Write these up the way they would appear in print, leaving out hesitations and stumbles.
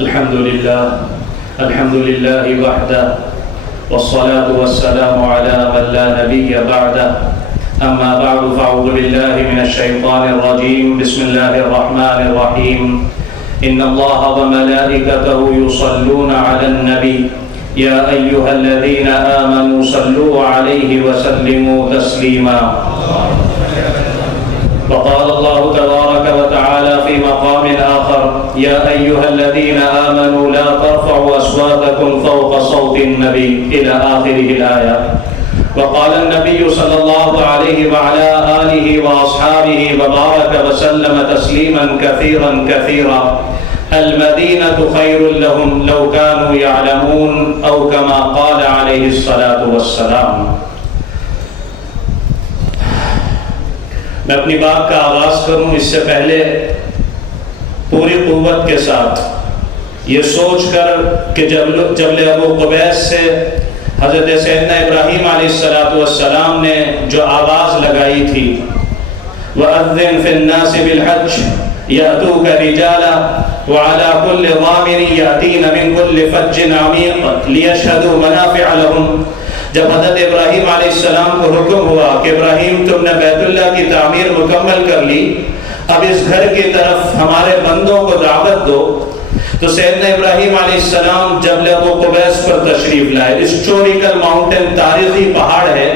الحمد لله وحده والصلاة والسلام على من لا نبي بعده أما بعد فأعوذ بالله من الشيطان الرجيم بسم الله الرحمن الرحيم إن الله وملائكته يصلون على النبي يا أيها الذين آمنوا صلوا عليه وسلموا تسليما وقال الله تبارك وتعالى في مقام آخر يا أيها الذين آمنوا لا ترفعوا أصواتكم فوق صوت النبي إلى آخره الآية وقال النبي صلى الله عليه وعلى آله وأصحابه وبارك وسلم تسليما كثيرا كثيرا المدينة خير لهم لو كانوا يعلمون أو كما قال عليه الصلاة والسلام. میں اپنی بات کا آغاز کروں اس سے پہلے پوری قوت کے ساتھ یہ سوچ کر کہ جبل ابو قبیس سے حضرت سیدنا ابراہیم علیہ السلام نے جو آواز لگائی تھی وَأَذِّن فِي النَّاسِ بِالْحَجِّ يَأْتُوكَ رِجَالًا وَعَلَى كُلِّ ضَامِرٍ يَأْتِينَ مِنْ كُلِّ فَجٍّ عَمِيقٍ لِيَشْهَدُوا مَنَافِعَ لَهُمْ. جب حضرت ابراہیم علیہ السلام کو حکم ہوا کہ ابراہیم تم نے بیت اللہ کی تعمیر مکمل کر لی، اب اس گھر کی طرف ہمارے بندوں کو دعوت دو، تو سیدنا ابراہیم علیہ السلام جبل ابو قبیس پر تشریف لائے. ہسٹوریکل ماؤنٹین، تاریخی پہاڑ ہے.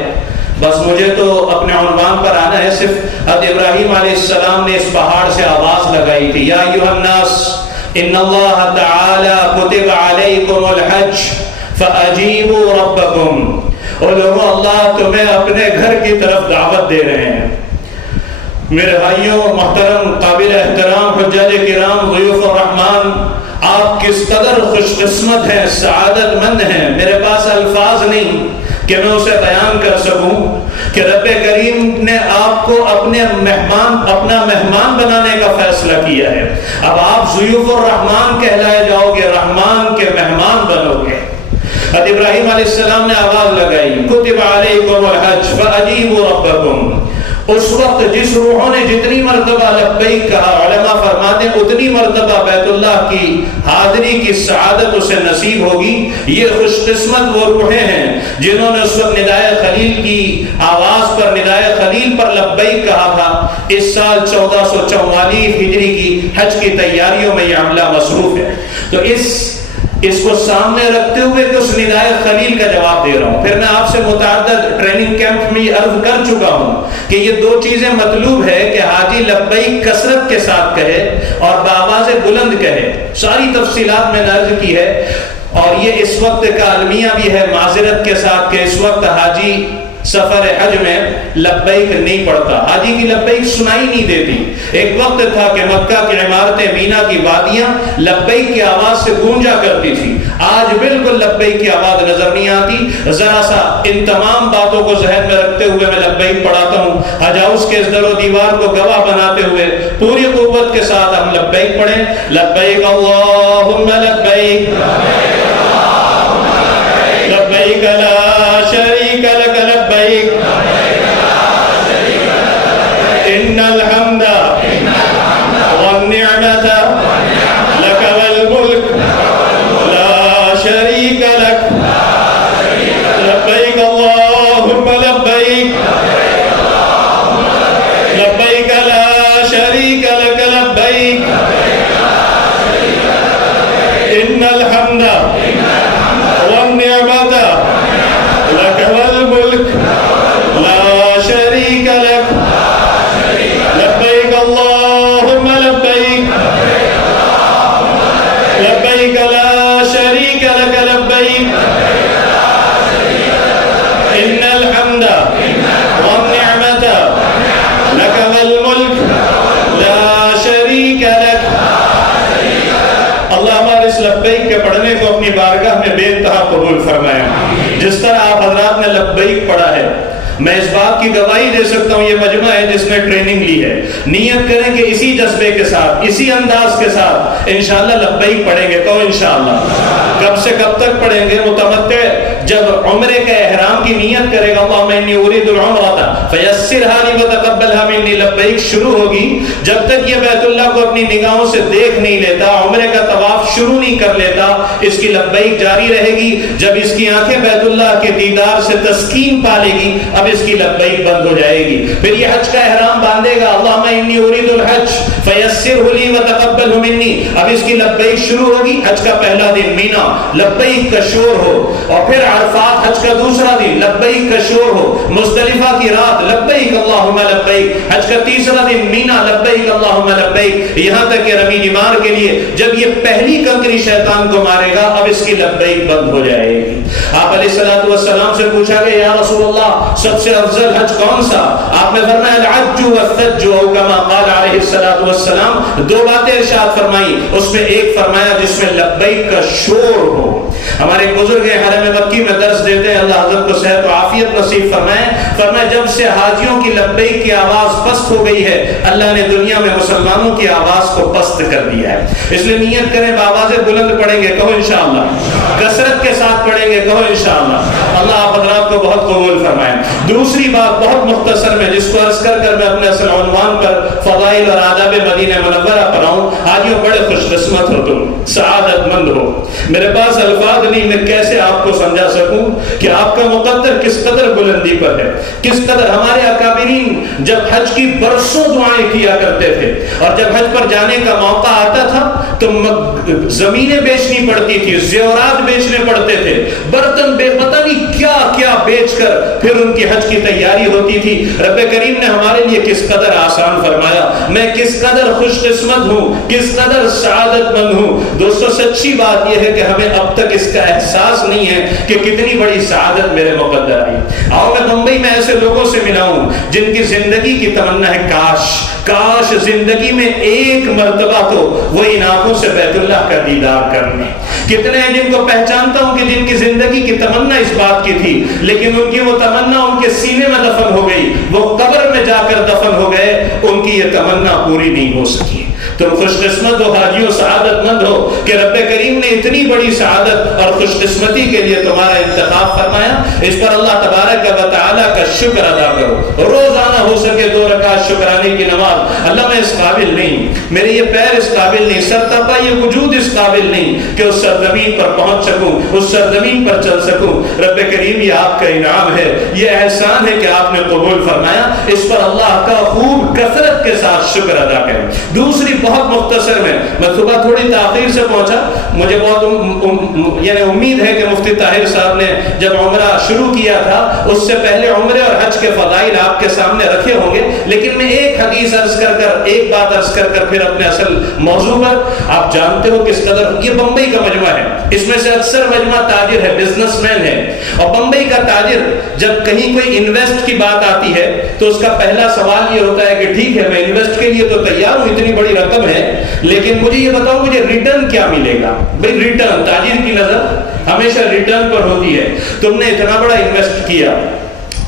بس مجھے تو اپنے عنوان پر آنا ہے. صرف حضرت ابراہیم علیہ السلام نے اس پہاڑ سے آواز لگائی تھی یا ایھا الناس ان اللہ تعالی کتب علیکم الحج فاجیبوا ربکم. اور لوگوں، اللہ تمہیں اپنے گھر کی طرف دعوت دے رہے ہیں. میرے بھائیوں محترم، قابل احترام حجاج کرام، ضیوف الرحمان، آپ کس قدر خوش قسمت ہیں، سعادت مند ہیں. میرے پاس الفاظ نہیں کہ میں اسے بیان کر سکوں کہ رب کریم نے آپ کو اپنا مہمان بنانے کا فیصلہ کیا ہے. اب آپ ضیوف الرحمان کہلائے جاؤ گے، رحمان کے مہمان بنو گے. حضرت ابراہیم علیہ السلام نے آواز لگائی کتب علیکم الحج فاجیبوا ربکم. اس وقت جس روحوں نے جتنی مرتبہ لبیک کہا، علماء فرماتے ہیں اتنی مرتبہ بیت اللہ کی حاضری کی سعادت اسے نصیب ہوگی. یہ خوش قسمت وہ روحیں ہیں جنہوں نے اس وقت ندائے خلیل کی آواز پر، ندائے خلیل پر لبیک کہا تھا. اس سال 1444 ہجری کی حج کی تیاریوں میں یہ عملہ مصروف ہے. تو اس کو سامنے رکھتے ہوئے کہ اس ندائے خلیل کا جواب دے رہا ہوں. پھر میں آپ سے متعدد ٹریننگ کیمپ میں یہ عرض کر چکا ہوں کہ یہ دو چیزیں مطلوب ہے کہ حاجی لبیک کثرت کے ساتھ کہے اور بآواز بلند کہے. ساری تفصیلات میں نے عرض کی ہے. اور یہ اس وقت کا المیہ بھی ہے معذرت کے ساتھ کہ اس وقت حاجی سفر حج میں لبیک نہیں پڑتا، حاجی کی لبیک سنائی نہیں دیتی. ایک وقت تھا کہ مکہ کی عمارتیں، مینا کی وادیاں لبیک کی آواز سے گونجا کرتی تھی. آج بالکل لبیک کی آواز نظر نہیں آتی. ذرا سا ان تمام باتوں کو ذہن میں رکھتے ہوئے میں لبیک پڑھاتا ہوں. حج ہاؤس کے اس در و دیوار کو گواہ بناتے ہوئے پوری قوت کے ساتھ ہم لبیک پڑھیں. لبیک اللہم لبیک لبیک لا شریک لک لبیک ان الحمد والنعمت لک والملک لا شریک لک لبیک اللہم لبیک لبیک لا شریک لک لبیک ان الحمد والنعمت لك والملك لا شريك لك لبيك اللهم لبيك لبيك لا شريك لك لبيك إن الحمد والنعمة لك والملك لا شريك لك. اللہ ہمارے اس لبیک کے پڑھنے کو اپنی بارگاہ میں بے انتہا قبول فرمائے. جس طرح آپ حضرات نے لبیک پڑھا ہے، میں اس بات کی گواہی دے سکتا ہوں یہ مجمع ہے جس نے ٹریننگ لی ہے. نیت کریں کہ اسی جذبے کے ساتھ, اسی انداز کے ساتھ انشاءاللہ لبیک پڑھیں گے. کہو انشاءاللہ. کب سے کب تک پڑھیں گے؟ متمتع جب عمرے کے احرام کی نیت کرے گا, اللہم انی ارید العمرۃ فیسرھا لی وتقبلھا منی, لبیک شروع ہوگی, جب تک یہ بیت اللہ کو اپنی نگاہوں سے دیکھ نہیں لیتا, عمرے کا طواف شروع نہیں کر لیتا, اس کی لبیک جاری رہے گی. جب اس کی آنکھیں بیت اللہ کے دیدار سے تسکین پالے گی, اب اس کی لبیک بند ہو جائے گی. پھر یہ حج کا احرام باندھے گا, اللہم انی ارید الحج فیسرہ لی وتقبلہ منی, اب اس کی لبیک شروع ہوگی. حج کا پہلا دن مینا, لبیک کا شور ہو, اور پھر عرفات حج کا دوسرا دن, لبیک کا شور ہو. مزدلفہ کی رات, لبیک اللہم لبیک. حج کا تیسرا دن مینا, لبیک اللہم لبیک. یہاں تک کہ رمی نمار کے لیے جب یہ پہلی کنکری شیطان کو مارے گا, اب اس کی لبیک بند ہو جائے گی. آپ علیہ الصلوۃ والسلام سے پوچھا گیا یا رسول اللہ سب سے افضل حج کون سا؟ آپ نے فرمایا الحج والثج, او کما قال علیہ الصلوۃ والسلام. دو باتیں ارشاد فرمائی, اس میں ایک فرمایا جس میں لبیک کا شور ہو. ہمارے بزرگ حرم مکی میں درس دیتے ہیں, اللہ حضرت کو صحت و عافیت نصیب فرمائے. فرمایا جب سے حاجیوں کی لبیک کی آواز پست ہو گئی ہے, اللہ نے دنیا میں مسلمانوں کی آواز کو پست کر دیا ہے. اس لیے نیت کریں, بآواز بلند پڑھیں گے, کہو انشاءاللہ. کثرت کے ساتھ پڑھیں گے, کہو انشاءاللہ. اللہ آپ حضرات کو بہت قبول فرمائے. دوسری بات بہت مختصر میں, جس کو عرض کر میں اپنے اصل عنوان پر فضائل اور آداب مدینہ منورہ پر آؤں. حاجیوں بڑے خوش قسمت ہو تم, سعادت مند ہو. میرے پاس الفاظ نہیں, میں کیسے آپ کو سمجھا سکوں کہ آپ کا مقدر کس قدر بلندی پر ہے, کس قدر. ہمارے اکابرین جب حج کی برسوں دعائیں کیا کرتے تھے, اور جب حج پر جانے کا موقع آتا تھا تو زمینیں بیچنی پڑتی تھی, زیورات بیچنے پڑتے تھے, برتن پتہ نہیں کیا کیا بیچ کر پھر ان کی حج کی تیاری ہوتی تھی. رب کریم نے ہمارے لیے کس قدر آسان فرمایا. میں کس قدر خوش قسمت ہوں, کس قدر سعادت مند ہوں. دوستو سچی بات یہ ہے کہ ہمیں اب تک اس کا احساس نہیں ہے کہ کتنی بڑی سعادت میرے مقدر آئی. اور میں بمبئی میں ایسے لوگوں سے ملا ہوں جن کی زندگی کی تمنا ہے کاش زندگی میں ایک مرتبہ تو وہ ان آنکھوں سے بیت اللہ کا دیدار کرنے. کتنے ہیں جن کو پہچانتا ہوں کہ جن کی زندگی کی تمنا اس بات کی تھی, لیکن ان کی وہ تمنا ان کے سینے میں دفن ہو گئی, وہ قبر میں جا کر دفن ہو گئے, ان کی یہ تمنا پوری نہیں ہو سکی. تم خوش قسمت ہو حاجیوں, سعادت مند ہو کہ رب کریم نے اتنی بڑی سعادت اور خوش قسمتی کے لیے تمہارا انتخاب فرمایا. اس پر اللہ تبارک و تعالی کا شکر ادا کرو. روزانہ ہو سکے 2 رکعت شکرانے کی نماز. اللہ میں اس قابل نہیں, میرے یہ پیر اس قابل نہیں, سر تپا یہ وجود اس قابل نہیں کہ اس سرزمین پر پہنچ سکوں, اس سرزمین پر چل سکوں. رب کریم یہ آپ کا انعام ہے, یہ احسان ہے کہ آپ نے قبول فرمایا. اس پر اللہ کا خوب کثرت کے ساتھ شکر ادا کریں. دوسری بہت مختصر میں صبح تھوڑی تاخیر سے پہنچا, مجھے بہت یعنی امید ہے کہ مفتی طاہر صاحب نے جب عمرہ شروع کیا تھا اس سے پہلے عمرے اور حج کے فضائل آپ کے سامنے رکھے ہوں گے, لیکن میں ایک حدیث عرض کر ایک بات عرض کر پھر اپنے اصل موضوع پر. آپ جانتے ہو کس قدر یہ بمبئی کا مجمع ہے, اس میں سے اکثر مجمع تاجر ہے, بزنس مین ہے. اور بمبئی کا تاجر جب کہیں کوئی انویسٹ کی بات آتی ہے تو اس کا پہلا سوال یہ ہوتا ہے کہ ٹھیک ہے میں انویسٹ کے لیے تو تیار ہوں, اتنی بڑی رقم ہے, لیکن مجھے یہ بتاؤ مجھے ریٹرن کیا ملے گا. بھئی ریٹرن, تاجر کی نظر ہمیشہ ریٹرن پر ہوتی ہے. تم نے اتنا بڑا انویسٹ کیا,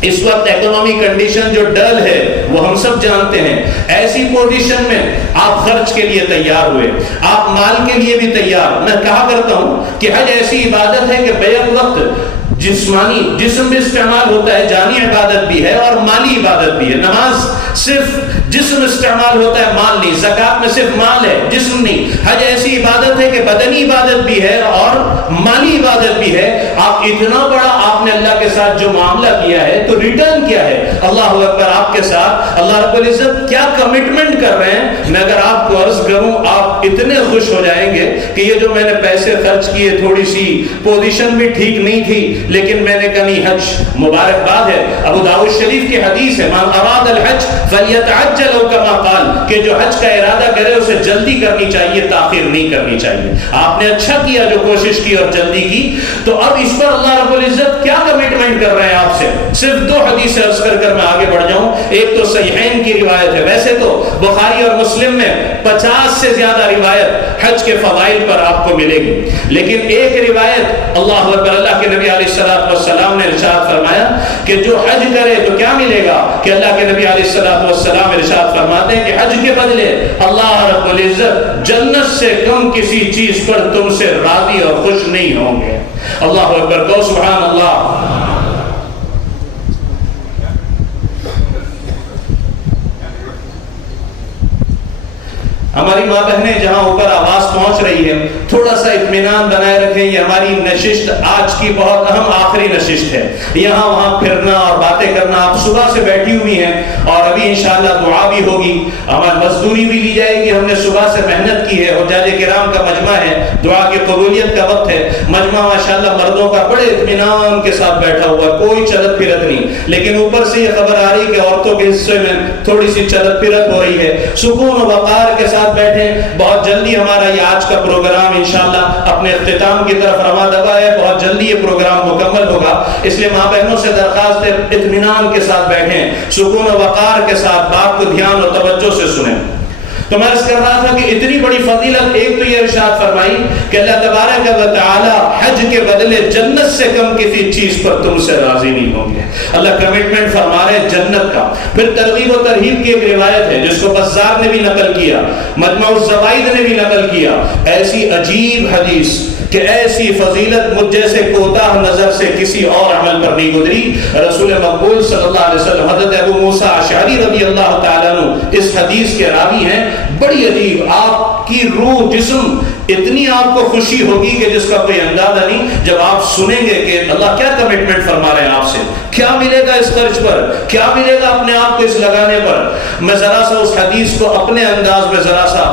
اس وقت اکنامی کنڈیشن جو ڈل ہے وہ ہم سب جانتے ہیں, ایسی پوزیشن میں آپ خرچ کے لیے تیار ہوئے, آپ مال کے لیے بھی تیار. میں کہا کرتا ہوں کہ حج ایسی عبادت ہے کہ بیک وقت جسمانی جسم بھی استعمال ہوتا ہے, جانی عبادت بھی ہے اور مالی عبادت بھی ہے. نماز صرف جسم استعمال ہوتا ہے, مال نہیں. زکات میں صرف مال ہے, جسم نہیں. حج ایسی عبادت ہے کہ بدنی عبادت بھی ہے اور مالی عبادت بھی ہے. آپ اتنا بڑا آپ نے اللہ کے ساتھ جو معاملہ کیا ہے تو ریٹرن کیا ہے؟ اللہ اکبر. آپ کے ساتھ اللہ رب العزت کیا کمٹمنٹ کر رہے ہیں. میں اگر آپ کو عرض کروں آپ اتنے خوش ہو جائیں گے کہ یہ جو میں نے پیسے خرچ کیے, تھوڑی سی پوزیشن بھی ٹھیک نہیں تھی, لیکن میں نے کہا نہیں حج مبارکباد ہے. ابو داؤد شریف کی حدیث ہے من اراد الحج فلیتعجل او کما قال, کہ جو حج کا ارادہ کرے اسے جلدی کرنی چاہیے, تاخیر نہیں کرنی چاہیے. آپ نے اچھا کیا جو کوشش کی اور جلدی کی. تو اب اس پر اللہ رب العزت کیا کیا کمٹمنٹ کر رہے ہیں آپ سے؟ صرف 2 حدیث عرض کر میں آگے بڑھ جاؤں. ایک تو صحیحین کی روایت ہے، ویسے تو بخاری اور مسلم میں 50 سے زیادہ روایت حج کے فضائل پر آپ کو ملے گی، لیکن ایک روایت اللہ اکبر، اللہ کے نبی علیہ السلام نے ارشاد فرمایا کہ جو حج کرے تو کیا ملے گا، کہ اللہ کے نبی علیہ السلام ارشاد فرماتے ہیں کہ حج کے بدلے اللہ رب العزت جنت سے کم کسی چیز پر تم سے راضی اور خوش نہیں ہوں گے. اللہ اکبر، کو سبحان اللہ. ہماری ماں بہنیں جہاں اوپر آواز پہنچ رہی ہے تھوڑا سا اطمینان بنائے رکھیں. یہ ہماری نشست آج کی بہت اہم آخری نشست ہے. یہاں وہاں پھرنا اور باتیں کرنا، آپ صبح سے بیٹھی ہوئی ہیں اور ابھی انشاءاللہ دعا بھی ہوگی، ہماری مزدوری بھی لی جائے گی. ہم نے صبح سے محنت کی ہے، حجاج کرام کا مجمع ہے، دعا کی قبولیت کا وقت ہے. مجمع ماشاءاللہ مردوں کا بڑے اطمینان کے ساتھ بیٹھا ہوا ہے، کوئی چلت پھرت نہیں. لیکن اوپر سے یہ خبر آ رہی کہ عورتوں کے حصے میں تھوڑی سی چلت پھرت ہو رہی ہے. سکون و وقار کے ساتھ بیٹھیں. بہت جلدی ہمارا یہ آج کا پروگرام انشاءاللہ اپنے اختتام کی طرف رواں دوا ہے. بہت جلدی یہ پروگرام مکمل ہوگا، اس لیے ماں بہنوں سے درخواست ہے اطمینان کے ساتھ بیٹھیں، سکون و وقار کے ساتھ بات کو دھیان اور توجہ سے سنیں. تو میں عرض کر رہا تھا کہ اتنی بڑی فضیلت، ایک تو یہ ارشاد فرمائی کہ اللہ تبارک و تعالی حج کے بدلے جنت سے کم کسی چیز پر تم سے راضی نہیں ہوں گے. اللہ کمٹمنٹ فرما رہے ہیں جنت کا. پھر ترغیب و ترہیب کی ایک روایت ہے جس کو بزار نے بھی نقل کیا، مجمع الزوائد نے بھی نقل کیا. ایسی عجیب حدیث کہ ایسی فضیلت مجھ جیسے کوتاہ نظر سے کسی اور عمل پر نہیں گزری. رسول مقبول صلی اللہ علیہ وسلم حضرت ابو موسیٰ اشعری رضی اللہ تعالیٰ عنہ اس حدیث کے راوی ہیں. بڑی عجیب، آپ کی روح جسم اتنی آپ کو خوشی ہوگی کہ جس کا کوئی اندازہ نہیں. جب آپ سنیں گے کہ اللہ کیا کمٹمنٹ فرما رہے ہیں آپ سے، کیا ملے گا اس خرچ پر، کیا ملے گا اپنے آپ کو اس لگانے پر. میں ذرا سا اس حدیث کو اپنے انداز میں ذرا سا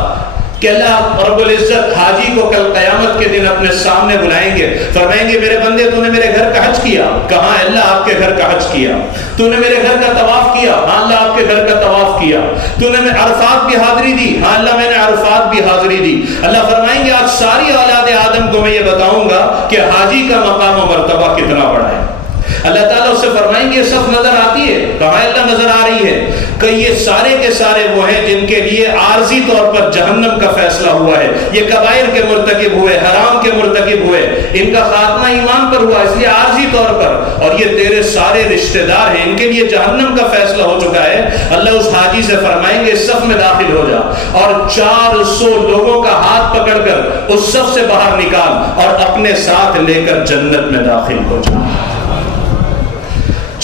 کہ اللہ رب العزت حاجی کو کل قیامت کے دن اپنے سامنے بلائیں گے، فرمائیں گے میرے بندے تو نے میرے گھر کا حج کیا. کہاں؟ اللہ آپ کے گھر کا حج کیا. تو نے میرے گھر کا طواف کیا؟ ہاں اللہ آپ کے گھر کا طواف کیا. تو نے عرفات بھی حاضری دی؟ ہاں اللہ میں نے عرفات بھی حاضری دی. اللہ فرمائیں گے آج ساری اولاد آدم کو میں یہ بتاؤں گا کہ حاجی کا مقام و مرتبہ کتنا بڑا ہے. اللہ تعالیٰ اس سے فرمائیں گے یہ سب نظر آتی ہے؟ کہاں اللہ نظر آ رہی ہے کہ یہ سارے کے سارے وہ ہیں جن کے لیے عارضی طور پر جہنم کا فیصلہ ہوا ہے. یہ کبائر کے مرتکب ہوئے، حرام کے مرتکب ہوئے، ان کا خاتمہ ایمان پر ہوا اس لیے عارضی طور پر، اور یہ تیرے سارے رشتہ دار ہیں، ان کے لیے جہنم کا فیصلہ ہو چکا ہے. اللہ اس حاجی سے فرمائیں گے صف میں داخل ہو جا اور 400 لوگوں کا ہاتھ پکڑ کر اس صف سے باہر نکال اور اپنے ساتھ لے کر جنت میں داخل ہو جا.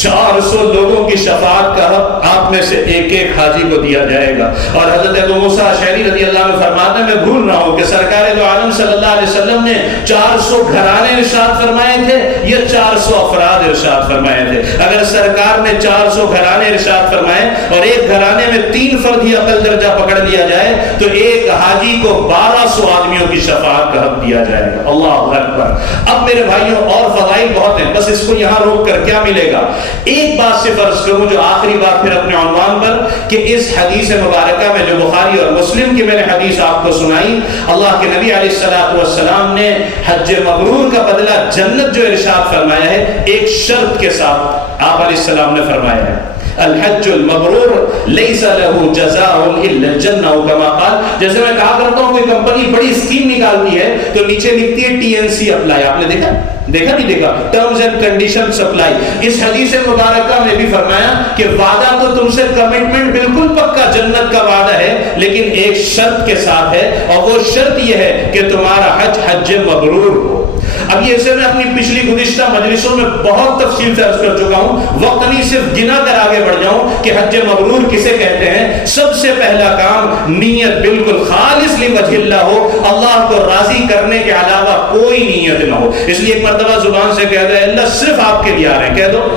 400 لوگوں کی شفاعت کا حق آپ میں سے ایک ایک حاجی کو دیا جائے گا. اور حضرت ابو موسیٰ اشعری رضی اللہ عنہ فرماتے ہیں میں بھول رہا ہوں کہ سرکار دو عالم صلی اللہ علیہ وسلم نے 400 گھرانے ارشاد فرمائے تھے یا 400 افراد ارشاد فرمائے تھے. اگر سرکار نے 400 گھرانے ارشاد فرمائے اور ایک گھرانے میں 3 فرد ہی اقل درجہ پکڑ لیا جائے تو ایک حاجی کو 1200 آدمیوں کی شفاعت کا حق دیا جائے گا. اللہ اکبر. اب میرے بھائیوں اور فضائل بہت ہیں، بس اس کو یہاں روک کر کیا ملے گا. ایک بات سے فرض کروں جو آخری بات پھر اپنے عنوان پر، کہ اس حدیث مبارکہ میں جو بخاری اور مسلم کی میں نے حدیث آپ کو سنائی، اللہ کے نبی علیہ السلام نے حج مبرور کا بدلہ جنت جو ارشاد فرمایا ہے ایک شرط کے ساتھ آپ علیہ السلام نے فرمایا ہے الحج المبرور لیس له جزاء الا الجنہ کما قال. جیسے میں کہا کرتا ہوں کوئی کمپنی بڑی اسکیم نکالتی ہے تو نیچے لکھتی ہے TNC اپلائی. آپ نے دیکھا نہیں دیکھا؟ Terms and conditions apply. اس حدیث مبارکہ میں بھی فرمایا کہ وعدہ تو تم سے کمٹمنٹ بالکل پکا جنت کا وعدہ ہے، لیکن ایک شرط کے ساتھ ہے اور وہ شرط یہ ہے کہ تمہارا حج مبرور ہو. اب یہ اسے میں اپنی پچھلی گزشتہ مجلسوں میں بہت تفصیل سے عرض کر چکا ہوں، وقت نہیں صرف گنا کر آگے بڑھ جاؤں کہ حج مبرور کسے کہتے ہیں. سب سے پہلا کام نیت بالکل خالص لوجہ اللہ ہو، اللہ کو راضی کرنے کے علاوہ کوئی نیت نہ ہو. اس لیے ایک مرتبہ زبان سے کہہ دے اللہ صرف آپ کے لیے آ رہے ہیں، کہہ دو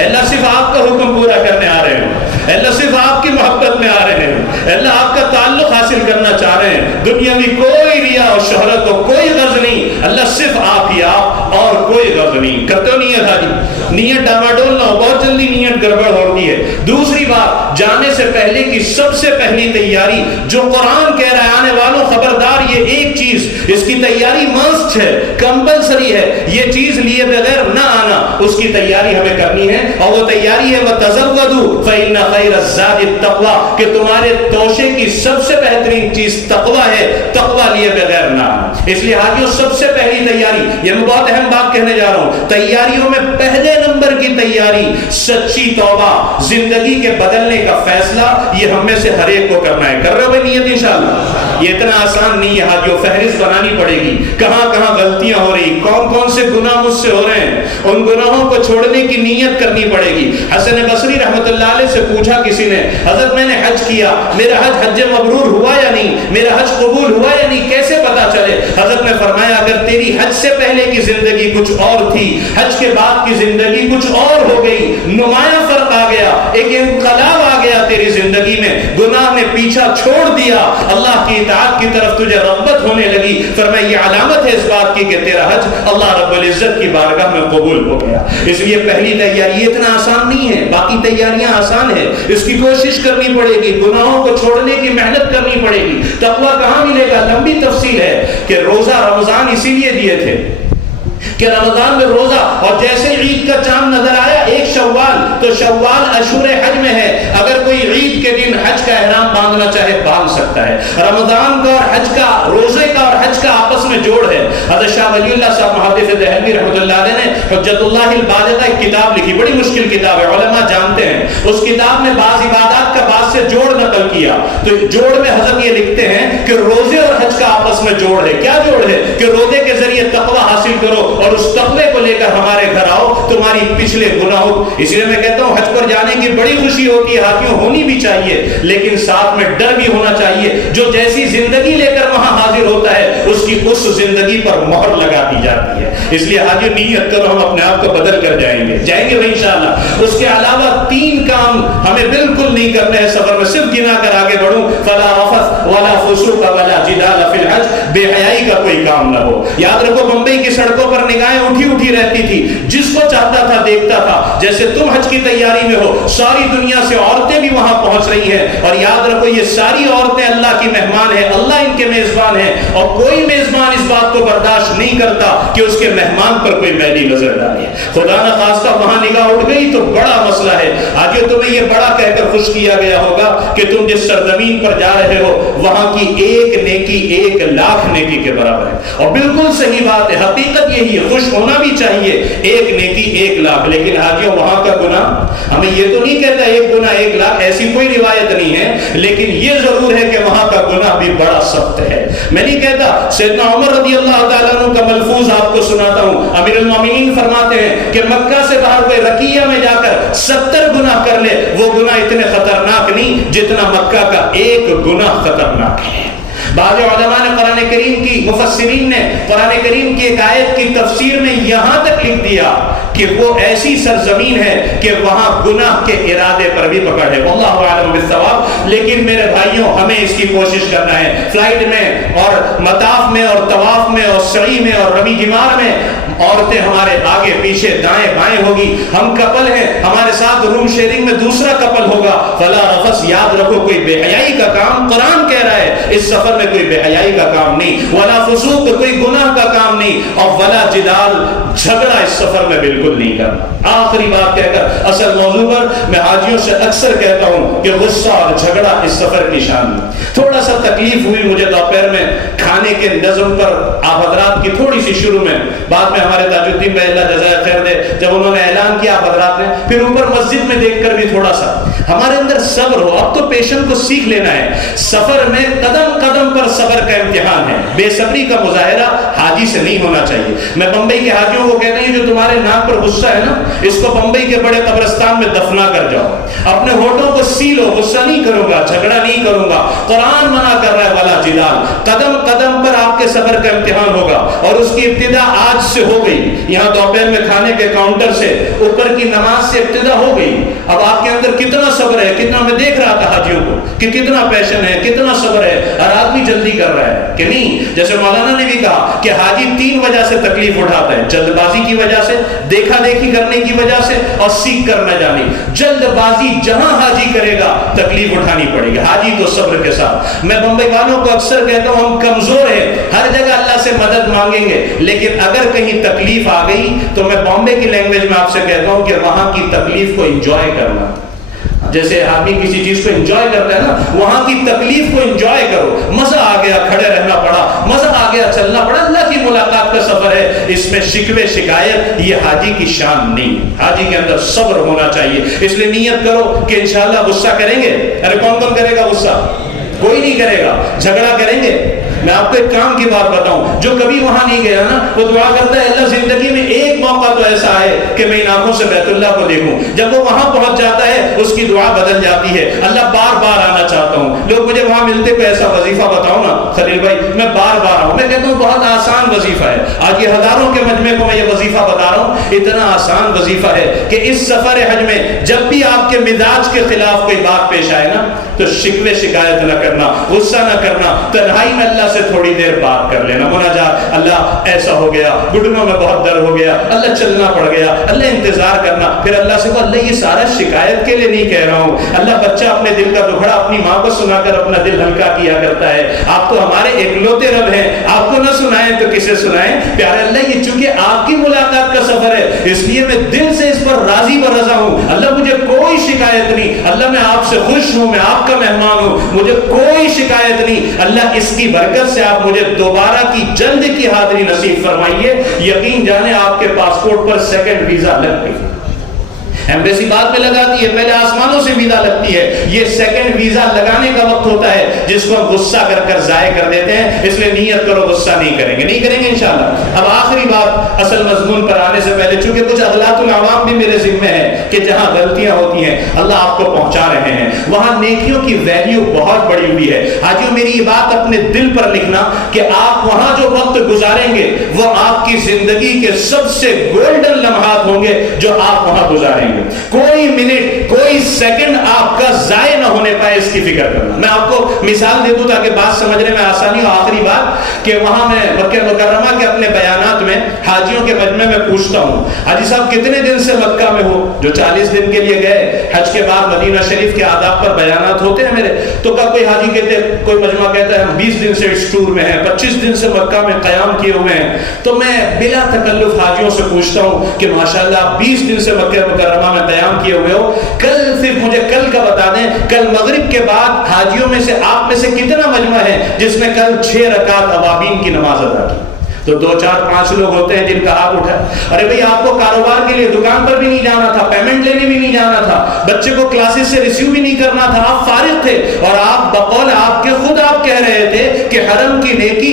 اللہ صرف آپ کا حکم پورا کرنے آ رہے ہیں، اللہ صرف آپ کی محبت میں آ رہے ہیں، اللہ آپ کا تعلق حاصل کرنا چاہ رہے ہیں. دنیا میں کوئی ریا اور شہرت کو کوئی غرض نہیں، اللہ صرف آپ ہی آپ اور کوئی غرض نہیں. کرتے ہو نیت حاجی؟ نیت ڈاواڈول نہ ہو، بہت جلدی نیت گڑبڑ ہوتی ہے. دوسری بات، جانے سے پہلے کی سب سے پہلی تیاری جو قرآن کہہ رہا ہے آنے والوں خبردار، یہ ایک چیز اس کی تیاری مسٹ مسٹ ہے، کمپلسری ہے، یہ چیز لیے بغیر نہ آنا، اس کی تیاری ہمیں کرنی ہے، اور وہ تیاری ہے وَتَزَوَّدُوا فَإِنَّ خَيْرَ الزَّادِ التَّقْوَىٰ، کہ تمہارے توشے کی سب سے بہترین چیز تقویٰ ہے، تقویٰ لیے بغیر نہ آنا۔ اس لیے حاجیوں سب سے پہلی تیاری، یہ میں بہت اہم بات کہنے جا رہا ہوں، تیاریوں میں پہلے نمبر کی تیاری سچی توبہ، زندگی کے بدلنے کا فیصلہ، یہ ہم میں سے ہر ایک کو کرنا ہے۔ کر رہے ہو بھائی نیت انشاءاللہ؟ یہ اتنا آسان نہیں ہے حاجیوں، فہرست بنانی پڑے گی، کہاں کہاں غلطیاں ہو رہی، کون کون سے گناہ مجھ سے ہو رہے ہیں، ان گناہوں کو چھوڑنے کی نیت کرنی پڑے گی۔ حسن بصری رحمۃ اللہ علیہ سے پوچھا کسی نے، حضرت میں نے حج کیا، میرا حج مبرور ہوا یا نہیں، میرا حج قبول ہوا یا نہیں، کیسے پتا چلے؟ حضرت نے فرمایا اگر تیری حج سے پہلے کی زندگی کچھ اور تھی، حج کے بعد کی زندگی کچھ اور ہو گئی، نمایاں فرق آ گیا، ایک انقلاب آ گیا تیری زندگی میں، گناہ نے پیچھا چھوڑ دیا، اللہ کی اطاعت کی طرف تجھے رغبت ہونے لگی، فرمایا یہ علامت ہے اس بات کی کہ تیرا حج اللہ رب العزت کی بارگاہ میں قبول ہو گیا۔ اس لیے پہلی تیاری، یہ اتنا آسان نہیں ہے، باقی تیاریاں آسان ہے، اس کی کوشش کرنی پڑے گی، گناہوں کو چھوڑنے کی محنت کرنی پڑے گی۔ تقویٰ کہاں ملے گا؟ لمبی تفصیل ہے کہ روزہ رمضان اسی لیے دیے تھے کہ رمضان میں روزہ، اور جیسے عید کا چاند نظر آیا 1 شوال، تو شوال اشہر حج میں ہے، اگر کوئی عید کے دن حج کا احرام باندھنا چاہے باندھ سکتا ہے۔ رمضان کا اور حج کا، روزے کا اور حج کا آپس میں جوڑ ہے۔ حضرت شاہ ولی اللہ صاحب محدث دہلوی رحمۃ اللہ علیہ نے حجت اللہ البالغہ ایک کتاب لکھی، بڑی مشکل کتاب ہے، علماء جانتے ہیں۔ اس کتاب میں بعض عبادات کا بعض سے جوڑ نقل کیا، تو جوڑ میں حضرت یہ لکھتے ہیں کہ روزے اور حج کا آپس میں جوڑ ہے۔ کیا جوڑ ہے؟ کہ روزے کے ذریعے تقویٰ حاصل کرو، اور اس تقوی کو لے کر ہمارے گھر آؤ، تمہاری پچھلے گناہوں، اس لیے میں کہتا ہوں حج پر جانے کی بڑی خوشی ہوتی ہے، حاجیوں ہونی بھی چاہیے، لیکن ساتھ میں ڈر بھی ہونا چاہیے۔ جو جیسی زندگی لے کر وہاں حاضر ہوتا ہے، اس کی اس زندگی پر مہر لگا دی جاتی ہے۔ اس لیے حاجی نیت کرو، ہم اپنے آپ کو بدل کر جائیں گے بھائی انشاءاللہ۔ اس کے علاوہ 3 کام ہمیں بالکل نہیں کرنے ہیں سفر میں، صرف گنا کر آگے بڑھوں، فلا رفث ولا فسوق ولا جدال فی الحج، بے حیائی کا کوئی کام نہ ہو۔ یاد رکھو بمبئی کی سڑکوں پر نگاہیں اٹھی رہتی تھی، جس کو چاہتا تھا دیکھتا تھا۔ جیسے تم حج کی تیاری میں ہو، ساری دنیا سے عورتیں بھی وہاں پہنچ رہی ہیں، اور یاد رکھو یہ ساری عورتیں اللہ کی مہمان ہیں، اللہ ان کے میزبان ہیں، اور کوئی میزبان اس بات کو برداشت نہیں کرتا کہ اس کے مہمان پر کوئی میلی نظر ڈالے۔ خدا نہ خواستہ وہاں نگاہ اٹھ گئی تو بڑا مسئلہ ہے۔ آج تمہیں یہ بڑا کہہ کر خوش کیا گیا ہوگا کہ تم جس سرزمین پر جا رہے ہو وہاں کی ایک نیکی 1,00,000 نیکی کے برابر ہے، اور بالکل صحیح بات ہے، حقیقت یہی ہے، خوش ہونا بھی چاہیے، ایک نیکی 1,00,000۔ لیکن حاجیوں وہاں کا گناہ، ہمیں یہ تو نہیں کہتا ایک گناہ 1,00,000، ایسی کوئی روایت نہیں ہے، لیکن یہ ضرور ہے کہ وہاں کا گناہ بھی بڑا سخت ہے۔ میں نہیں کہتا، سیدنا عمر رضی اللہ تعالیٰ عنہ کا ملفوظ آپ کو سناتا ہوں، امیر المومنین فرماتے ہیں کہ مکہ سے باہر کوئی رقیہ میں جا کر 70 گناہ کر لے، وہ گناہ اتنے خطرناک نہیں جتنا مکہ کا ایک گناہ خطرناک ہے۔ بعض علماء نے قرآن کریم کی، مفسرین نے قرآن کریم کی ایک آیت کی تفسیر میں یہاں تک لکھ دیا کہ وہ ایسی سرزمین ہے کہ وہاں گناہ کے ارادے پر بھی پکڑ ہے، واللہ اعلم بالصواب۔ لیکن میرے بھائیوں ہمیں اس کی کوشش کرنا ہے، فلائٹ میں اور مطاف میں اور طواف میں اور سعی میں اور رمی جمار میں عورتیں ہمارے آگے پیچھے دائیں بائیں ہوگی، ہم کپل ہیں، ہمارے ساتھ روم شیئرنگ میں دوسرا کپل ہوگا، فلا رفث، یاد رکھو کوئی بے حیائی کا کام، قرآن کہہ رہا ہے اس سفر میں کوئی بے حیائی کا کام نہیں، ولا فسوق، کوئی گناہ کا کام نہیں، اور ولا جدال، جھگڑا اس سفر میں بالکل نہیں کرنا۔ آخری بات کہہ کر اصل موضوع پر میں حاجیوں سے اکثر کہتا ہوں کہ غصہ اور جھگڑا اس سفر کی شان ہے۔ تھوڑا سا تکلیف ہوئی مجھے دوپہر میں کھانے کے نظم پر، آپ حضرات کی تھوڑی سی شروع میں، بعد میں ہمارے تاج الدین بھائی اللہ جزائے خیر دے، جب انہوں نے اعلان کیا آپ حضرات نے، پھر اوپر مسجد میں دیکھ کر بھی تھوڑا سا ہمارے اندر صبر ہو۔ اب تو پیشنٹ کو سیکھ لینا ہے، سفر میں قدم قدم پر صبر کا امتحان ہے، بے صبری کا مظاہرہ حاجی سے نہیں ہونا چاہیے۔ میں بمبئی کے حاجیوں کو کہتا ہوں جو تمہارے ناک پر غصہ ہے نا، اس کو بمبئی کے بڑے قبرستان میں دفنا کر جاؤ، اپنے ہونٹوں کو سی لو، غصہ نہیں کروں گا، جھگڑا نہیں کروں گا۔ قرآن منع کر رہا ہے ولا جدال، قدم قدم پر آپ کے صبر کا امتحان ہوگا، اور اس کی ابتدا آج سے ہو گئی۔ یہاں دوپہر میں کھانے کے کاؤنٹر سے اوپر کی نماز سے ابتدا ہو گئی۔ اب آپ کے اندر کتنا صبر ہے، کتنا، میں دیکھ رہا تھا حاجیوں کو کہ کتنا پیشن ہے، کتنا صبر ہے، ہر آدمی جلدی کر رہا ہے کہ نہیں۔ جیسے مولانا نے بھی کہا کہ حاجی 3 وجہ سے تکلیف اٹھاتا ہے، جلد بازی کی وجہ سے، دیکھا دیکھی کرنے کی وجہ سے، اور سیکھ کر نہ جانی۔ جلد بازی جہاں حاجی کرے گا تکلیف اٹھانی پڑے گی، حاجی تو صبر کے ساتھ۔ میں بمبئی والوں کو اکثر کہتا ہوں ہم کمزور ہیں، ہر جگہ اللہ سے مدد مانگیں گے، لیکن اگر کہیں تکلیف آ گئی تو میں بامبے کی لینگویج میں آپ سے کہتا ہوں کہ وہاں کی تکلیف کو انجوائے کرنا. جیسے آدمی کسی چیز کو انجوائے کرتا ہے نا, وہاں کی تکلیف کو انجوائے کرو. مزہ آ گیا کھڑے رہنا پڑا, مزہ آ گیا چلنا پڑا, اللہ کی ملاقات کا سفر ہے, اس میں شکوے شکایت یہ حاجی کی شان نہیں. حاجی کے اندر صبر ہونا چاہیے. اس لیے نیت کرو کہ انشاءاللہ غصہ کریں گے. ارے کون کون کرے گا غصہ؟ کوئی نہیں کرے گا. جھگڑا کریں گے. میں آپ کو ایک کام کی بات بتاؤں, جو کبھی وہاں نہیں گیا نا وہ دعا کرتا ہے اللہ زندگی میں ایک موقع تو ایسا ہے کہ میں ان آنکھوں سے بیت اللہ کو دیکھوں. جب وہ وہاں پہنچ جاتا ہے اس کی دعا بدل جاتی ہے, اللہ بار بار آنا چاہتا ہوں. لوگ مجھے وہاں ملتے کوئی ایسا وظیفہ بتاؤ نا خلیل بھائی, میں بار بار آؤں. میں کہتا ہوں بہت آسان وظیفہ ہے. آج یہ ہزاروں کے مجمع کو میں یہ وظیفہ بتا رہا ہوں, اتنا آسان وظیفہ ہے کہ اس سفر حج میں جب بھی آپ کے مزاج کے خلاف کوئی بات پیش آئے نا تو شکوے شکایت نہ کرنا, غصہ نہ کرنا, تنہائی میں اللہ سے تھوڑی دیر بات کر لینا. مناجات, اللہ ایسا ہو گیا, گھٹنوں میں بہت درد ہو گیا, اللہ چلنا پڑ گیا, اللہ انتظار کرنا. پھر اللہ سے کہو اللہ یہ سارا شکایت کے لیے نہیں کہہ رہا ہوں. اللہ بچہ اپنے دل کا دکھڑا اپنی ماں کو سنا کر اپنا دل ہلکا کیا کرتا ہے. آپ تو ہمارے اکلوتے رب ہیں, آپ کو نہ سنائیں تو کسے سنائیں. پیارے اللہ یہ چونکہ آپ کی ملاقات کا سفر ہے اس لیے میں دل سے اس پر راضی و رضا ہوں. اللہ مجھے کوئی شکایت نہیں, اللہ میں آپ سے خوش ہوں, میں آپ کا مہمان ہوں, مجھے کوئی شکایت نہیں. اللہ اس کی برکت سے آپ مجھے دوبارہ کی جلد کی حاضری نصیب فرمائیے. یقین جانے آپ کے پاسپورٹ پر سیکنڈ ویزا لگ گئی. ایمبیسی بعد میں لگاتی ہے, پہلے آسمانوں سے ویزا لگتی ہے. یہ سیکنڈ ویزا لگانے کا وقت ہوتا ہے جس کو ہم غصہ کر کر ضائع کر دیتے ہیں. اس لیے نیت کرو غصہ نہیں کریں گے, نہیں کریں گے انشاءاللہ. اب آخری بات اصل مضمون پر آنے سے پہلے, چونکہ کچھ اغلاط العوام بھی میرے ذمہ ہے کہ جہاں غلطیاں ہوتی ہیں اللہ آپ کو پہنچا رہے ہیں, وہاں نیکیوں کی ویلیو بہت بڑی ہوئی ہے. حاجیوں میری یہ بات اپنے دل پر لکھنا کہ آپ وہاں جو وقت گزاریں گے وہ آپ کی زندگی کے سب سے گولڈن لمحات ہوں گے جو آپ وہاں گزاریں گے. کوئی منٹ کوئی سیکنڈ آپ کا ضائع نہ ہونے پائے اس کی فکر کرنا. میں آپ کو مثال دے دوں تاکہ بات سمجھنے میں آسانی ہو. آخری بات کہ وہاں میں مکہ مکرمہ کے اپنے بیانات میں حاجیوں کے مجمع میں پوچھتا ہوں, حاجی صاحب کتنے دن سے مکہ میں ہو؟ جو 40 دن کے لیے گئے حج کے بعد مدینہ شریف کے آداب پر بیانات ہوتے ہیں میرے, تو کوئی حاجی کہتے, کوئی مجمع کہتا ہے ہم 20 دن سے اس ٹور میں ہیں, 25 دن سے مکہ میں قیام کیے ہوئے ہیں. تو میں بلا تکلف حاجیوں سے پوچھتا ہوں کہ ماشاءاللہ آپ 20 دن سے مکہ مکرمہ میں قیام کیے ہوئے ہو, کل صرف مجھے کل کا بتا دیں, کل مغرب کے بعد حاجیوں میں سے آپ میں سے کتنا مجمع ہے جس نے کل 6 رکعت اوابین کی نماز ادا کی؟ تو 2 4 5 لوگ ہوتے ہیں جن کا ہاتھ اٹھا. ارے بھئی آپ کو کاروبار کے لیے دکان پر بھی نہیں جانا تھا, پیمنٹ لینے بھی نہیں جانا تھا, بچے کو کلاسز سے ریسیو بھی نہیں کرنا تھا, آپ فارغ تھے اور آپ بقول آپ کے خود آپ کہہ رہے تھے کہ حرم کی نیکی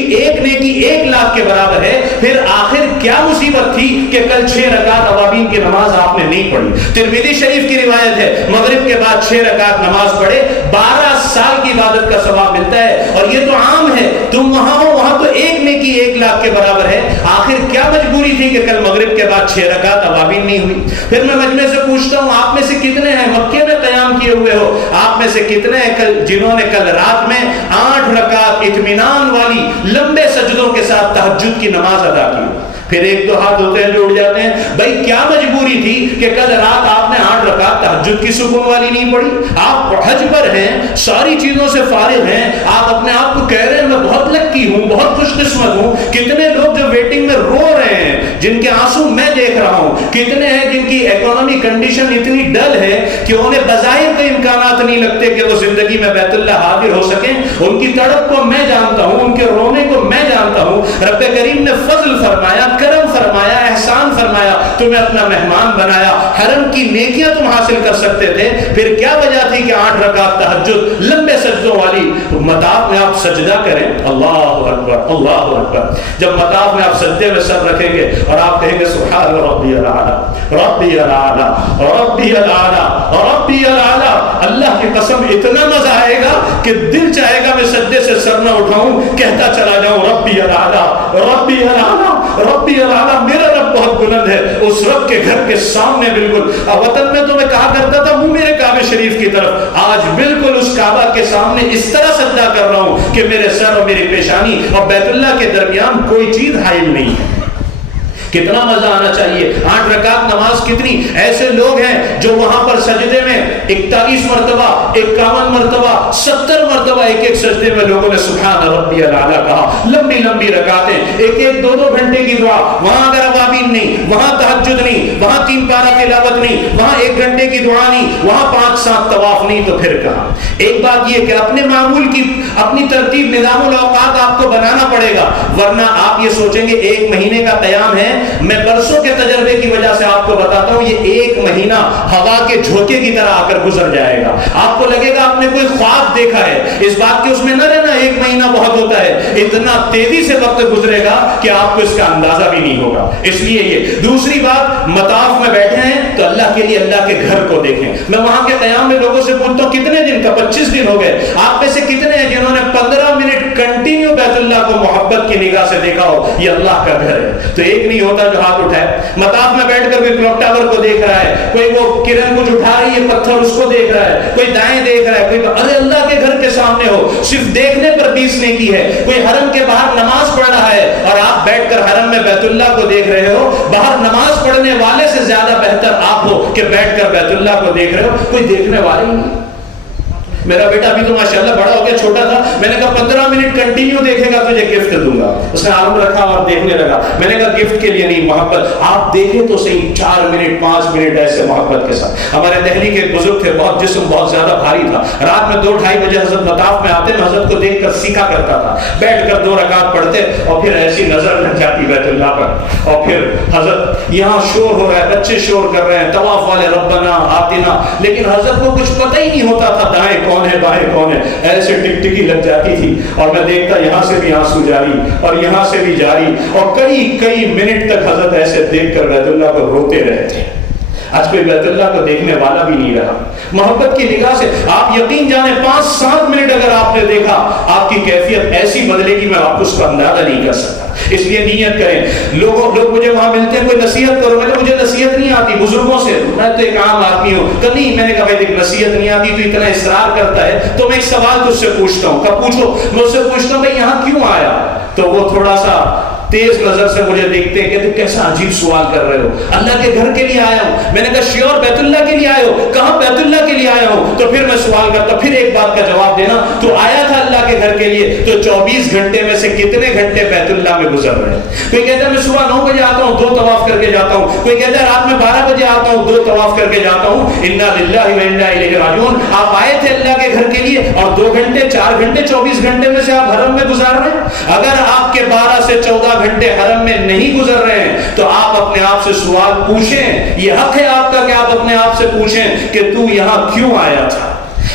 1 لاکھ کے برابر ہے. پھر آخر کیا مصیبت تھی کہ کل 6 رکعت اوابین کی نماز آپ نے نہیں پڑھی؟ ترمذی شریف کی روایت ہے مغرب کے بعد 6 رکعت نماز پڑھے 12 سال کی عبادت کا ثواب ملتا ہے. اور یہ تو عام ہے, تم وہاں ہو, وہاں تو 1 نیکی 1 لاکھ کے برابر ہے. آخر کیا مجبوری تھی کہ کل مغرب کے بعد 6 رکعت اوابین نہیں ہوئی؟ پھر میں مجمع سے پوچھتا ہوں آپ میں سے کتنے ہیں مکے میں قیام کیے ہوئے ہو؟ آپ میں سے کتنے ہیں کل جنہوں نے کل رات میں 8 رکعت اطمینان والی لمبے سجدوں کے ساتھ تہجد کی نماز ادا کی؟ پھر 1 2 ہاتھ ہوتے ہیں جو اٹھ جاتے ہیں, بھائی کیا مجبوری تھی کہ کل رات آپ نے 8 رکعت تہجد کی سکون والی نہیں پڑھی؟ آپ حج پر ہیں, ساری چیزوں سے فارغ ہیں, آپ اپنے آپ کو کہہ رہے ہیں میں بہت لکی ہوں, بہت خوش قسمت ہوں. کتنے لوگ جو ویٹنگ میں رو رہے ہیں جن کے آنسو میں دیکھ رہا ہوں, کتنے ہیں جن کی اکانومی کنڈیشن اتنی ڈل ہے کہ انہیں بظاہر کوئی امکانات نہیں لگتے کہ وہ زندگی میں بیت اللہ حاضر ہو سکیں. ان کی تڑپ کو میں جانتا ہوں, ان کے رونے کو میں جانتا ہوں. رب کریم نے فضل فرمایا, کرم فرمایا, احسان فرمایا, تمہیں اپنا مہمان بنایا, حرم کی نیکیاں تم حاصل کر سکتے تھے. پھر کیا وجہ تھی کہ 8 رکعت تہجد لمبے سجدوں والی؟ مطاف میں آپ سجدہ کریں, اللہ اکبر اللہ اکبر. جب مطاف میں آپ سجدے میں سر رکھیں گے اور آپ کہیں گے سبحان ربی الاعلی ربی الاعلی ربی الاعلی ربی الاعلی, اللہ کی قسم اتنا مزہ آئے گا کہ دل چاہے گا میں سجدے سے سر نہ اٹھاؤں, کہتا چلا جاؤں ربی الاعلی ربی الاعلی ربی الاعلی. میرا رب بہت بلند ہے. اس رب کے گھر کے سامنے بالکل, وطن میں تو میں کہا کرتا تھا منہ میرے کعبے شریف کی طرف, آج بالکل اس کعبہ کے سامنے اس طرح سجدہ کر رہا ہوں کہ میرے سر اور میری پیشانی اور بیت اللہ کے درمیان کوئی چیز حائل نہیں ہے. کتنا مزہ آنا چاہیے. 8 رکعت نماز کتنی. ایسے لوگ ہیں جو وہاں پر سجدے میں 41 مرتبہ 51 مرتبہ 70 مرتبہ ایک سجدے میں لوگوں نے سبحان ربی الاعلیٰ کہا. لمبی لمبی رکعتیں, ایک 2 گھنٹے کی دعا. وہاں اگر اوابین نہیں, وہاں تہجد نہیں, وہاں 3 پارہ تلاوت نہیں, وہاں 1 گھنٹے کی دعا نہیں, وہاں 5-7 طواف نہیں, تو پھر کہاں. ایک بات یہ کہ اپنے معمول کی اپنی ترتیب نظام الاوقات آپ کو بنانا پڑے گا, ورنہ آپ یہ سوچیں گے 1 مہینے کا قیام ہے. میں برسوں کے تجربے کی وجہ سے آپ کو بتاتا ہوں, یہ 1 مہینہ ہوا کے جھونکے کی طرح آ کر گزر جائے گا. آپ کو لگے گا آپ نے کوئی خواب دیکھا ہے, اس بات کے اس میں نہ رہنا. 1 مہینہ بہت ہوتا ہے, اتنا تیزی سے وقت گزرے گا کہ آپ کو اس کا اندازہ بھی نہیں ہوگا. اس لیے یہ دوسری بات, مطاف میں بیٹھے ہیں تو اللہ کے لیے اللہ کے گھر کو دیکھیں. میں وہاں کے قیام میں لوگوں سے پوچھتا ہوں کتنے دن کا, 25 دن ہو گئے. آپ میں سے کتنے ہیں جنہوں نے 15 منٹ کنٹینیو بیت اللہ کو محبت کی نگاہ سے دیکھا ہو یہ اللہ کا گھر ہے؟ تو ایک نہیں ہوتا جو ہاتھ اٹھائے. مطاف میں بیٹھ کر کوئی کلوک ٹاور کو دیکھ رہا ہے, کوئی وہ کرن کچھ اٹھا رہی ہے پتھر اس کو دیکھ رہا ہے, کوئی دائیں دیکھ رہا ہے, کوئی ارے اللہ کے گھر کے سامنے ہو, صرف دیکھنے پر 20 نیکی ہے. کوئی حرم کے باہر نماز پڑھ رہا ہے اور آپ بیٹھ کر حرم میں بیت اللہ کو دیکھ رہے ہو. باہر نماز پڑھنے والے سے زیادہ بہتر آپ ہو کہ بیٹھ کر بیت اللہ کو دیکھ رہے ہو. کوئی دیکھنے والے ہی نہیں. میرا بیٹا ابھی تو ماشاءاللہ بڑا ہو گیا, چھوٹا تھا, میں نے کہا 15 منٹ کنٹینیو دیکھے گا تجھے گفٹ دوں گا. اس نے آرام رکھا اور دیکھنے لگا. میں نے کہا گفٹ کے لیے نہیں, محبت. آپ دیکھیں تو صحیح 4 منٹ 5 منٹ ایسے محبت کے ساتھ. ہمارے دہلی کے ایک بزرگ تھے, بہت جسم بہت زیادہ بھاری تھا. رات میں 2-2:30 بجے حضرت مطاف میں آتے, میں حضرت کو دیکھ کر سیکھا کرتا تھا. بیٹھ کر 2 رکعت پڑھتے اور پھر ایسی نظر لگ جاتی بیت اللہ پر, اور پھر حضرت یہاں شور ہو رہا ہے, بچے شور کر رہے ہیں, طواف والے ربنا آتنا, لیکن حضرت کو کچھ پتہ ہی نہیں ہوتا تھا دائیں کون ہے بائیں کون ہے. ایسے ٹک ٹکی لگ جاتی تھی اور میں دیکھتا یہاں سے بھی آنسو جاری اور یہاں سے بھی جاری, اور کئی منٹ تک حضرت ایسے دیکھ کر بیت اللہ کو روتے رہتے. آج کوئی بیت اللہ کو دیکھنے والا بھی نہیں رہا. محبت کی نگاہ سے آپ یقین جانیں 5-7 منٹ اگر آپ نے دیکھا, آپ کی کیفیت ایسی بدلے گی میں آپ کو اس کا اندازہ نہیں کر سکتا. اس لیے نیت کریں. لوگ مجھے وہاں ملتے ہیں, کوئی نصیحت کرو, میں نے مجھے نصیحت نہیں آتی بزرگوں سے, میں تو ایک عام آدمی ہوں. نہیں, میں نے کہا بھائی دیکھ نصیحت نہیں آتی تو اتنا اصرار کرتا ہے تو میں ایک سوال تجھ سے پوچھتا ہوں. کب پوچھو, میں اس سے پوچھتا ہوں بھائی یہاں کیوں آیا, تو وہ تھوڑا سا تیز نظر سے مجھے دیکھتے ہیں, کہتے کیسا عجیب سوال کر رہے ہو. اللہ کے گھر کے لیے آیا ہوں. میں نے کہا شیور بیت اللہ کے لیے آئے ہو. کہاں بیت اللہ کے لیے آیا ہوں. تو پھر میں سوال کرتا, پھر ایک بات کا جواب دینا, تو آیا تھا اللہ کے گھر کے لیے, تو 24 گھنٹے میں سے کتنے گھنٹے بیت اللہ میں گزر رہے ہیں. کوئی کہتا ہے میں صبح 9 بجے آتا ہوں 2 طواف کر کے جاتا ہوں. کوئی کہتا ہے رات میں 12 بجے آتا ہوں 2 طواف کر کے جاتا ہوں. انا للہ و انا الیہ راجعون. آپ آئے تھے اللہ کے گھر کے لیے اور 2 گھنٹے 4 گھنٹے 24 گھنٹے میں سے آپ حرم میں گزار رہے ہیں. اگر آپ کے 12 سے 14 گھنٹے حرم میں نہیں گزر رہے ہیں تو آپ اپنے آپ سے سوال پوچھیں. یہ حق ہے آپ کا کہ آپ اپنے آپ سے پوچھیں کہ تو یہاں کیوں آیا تھا.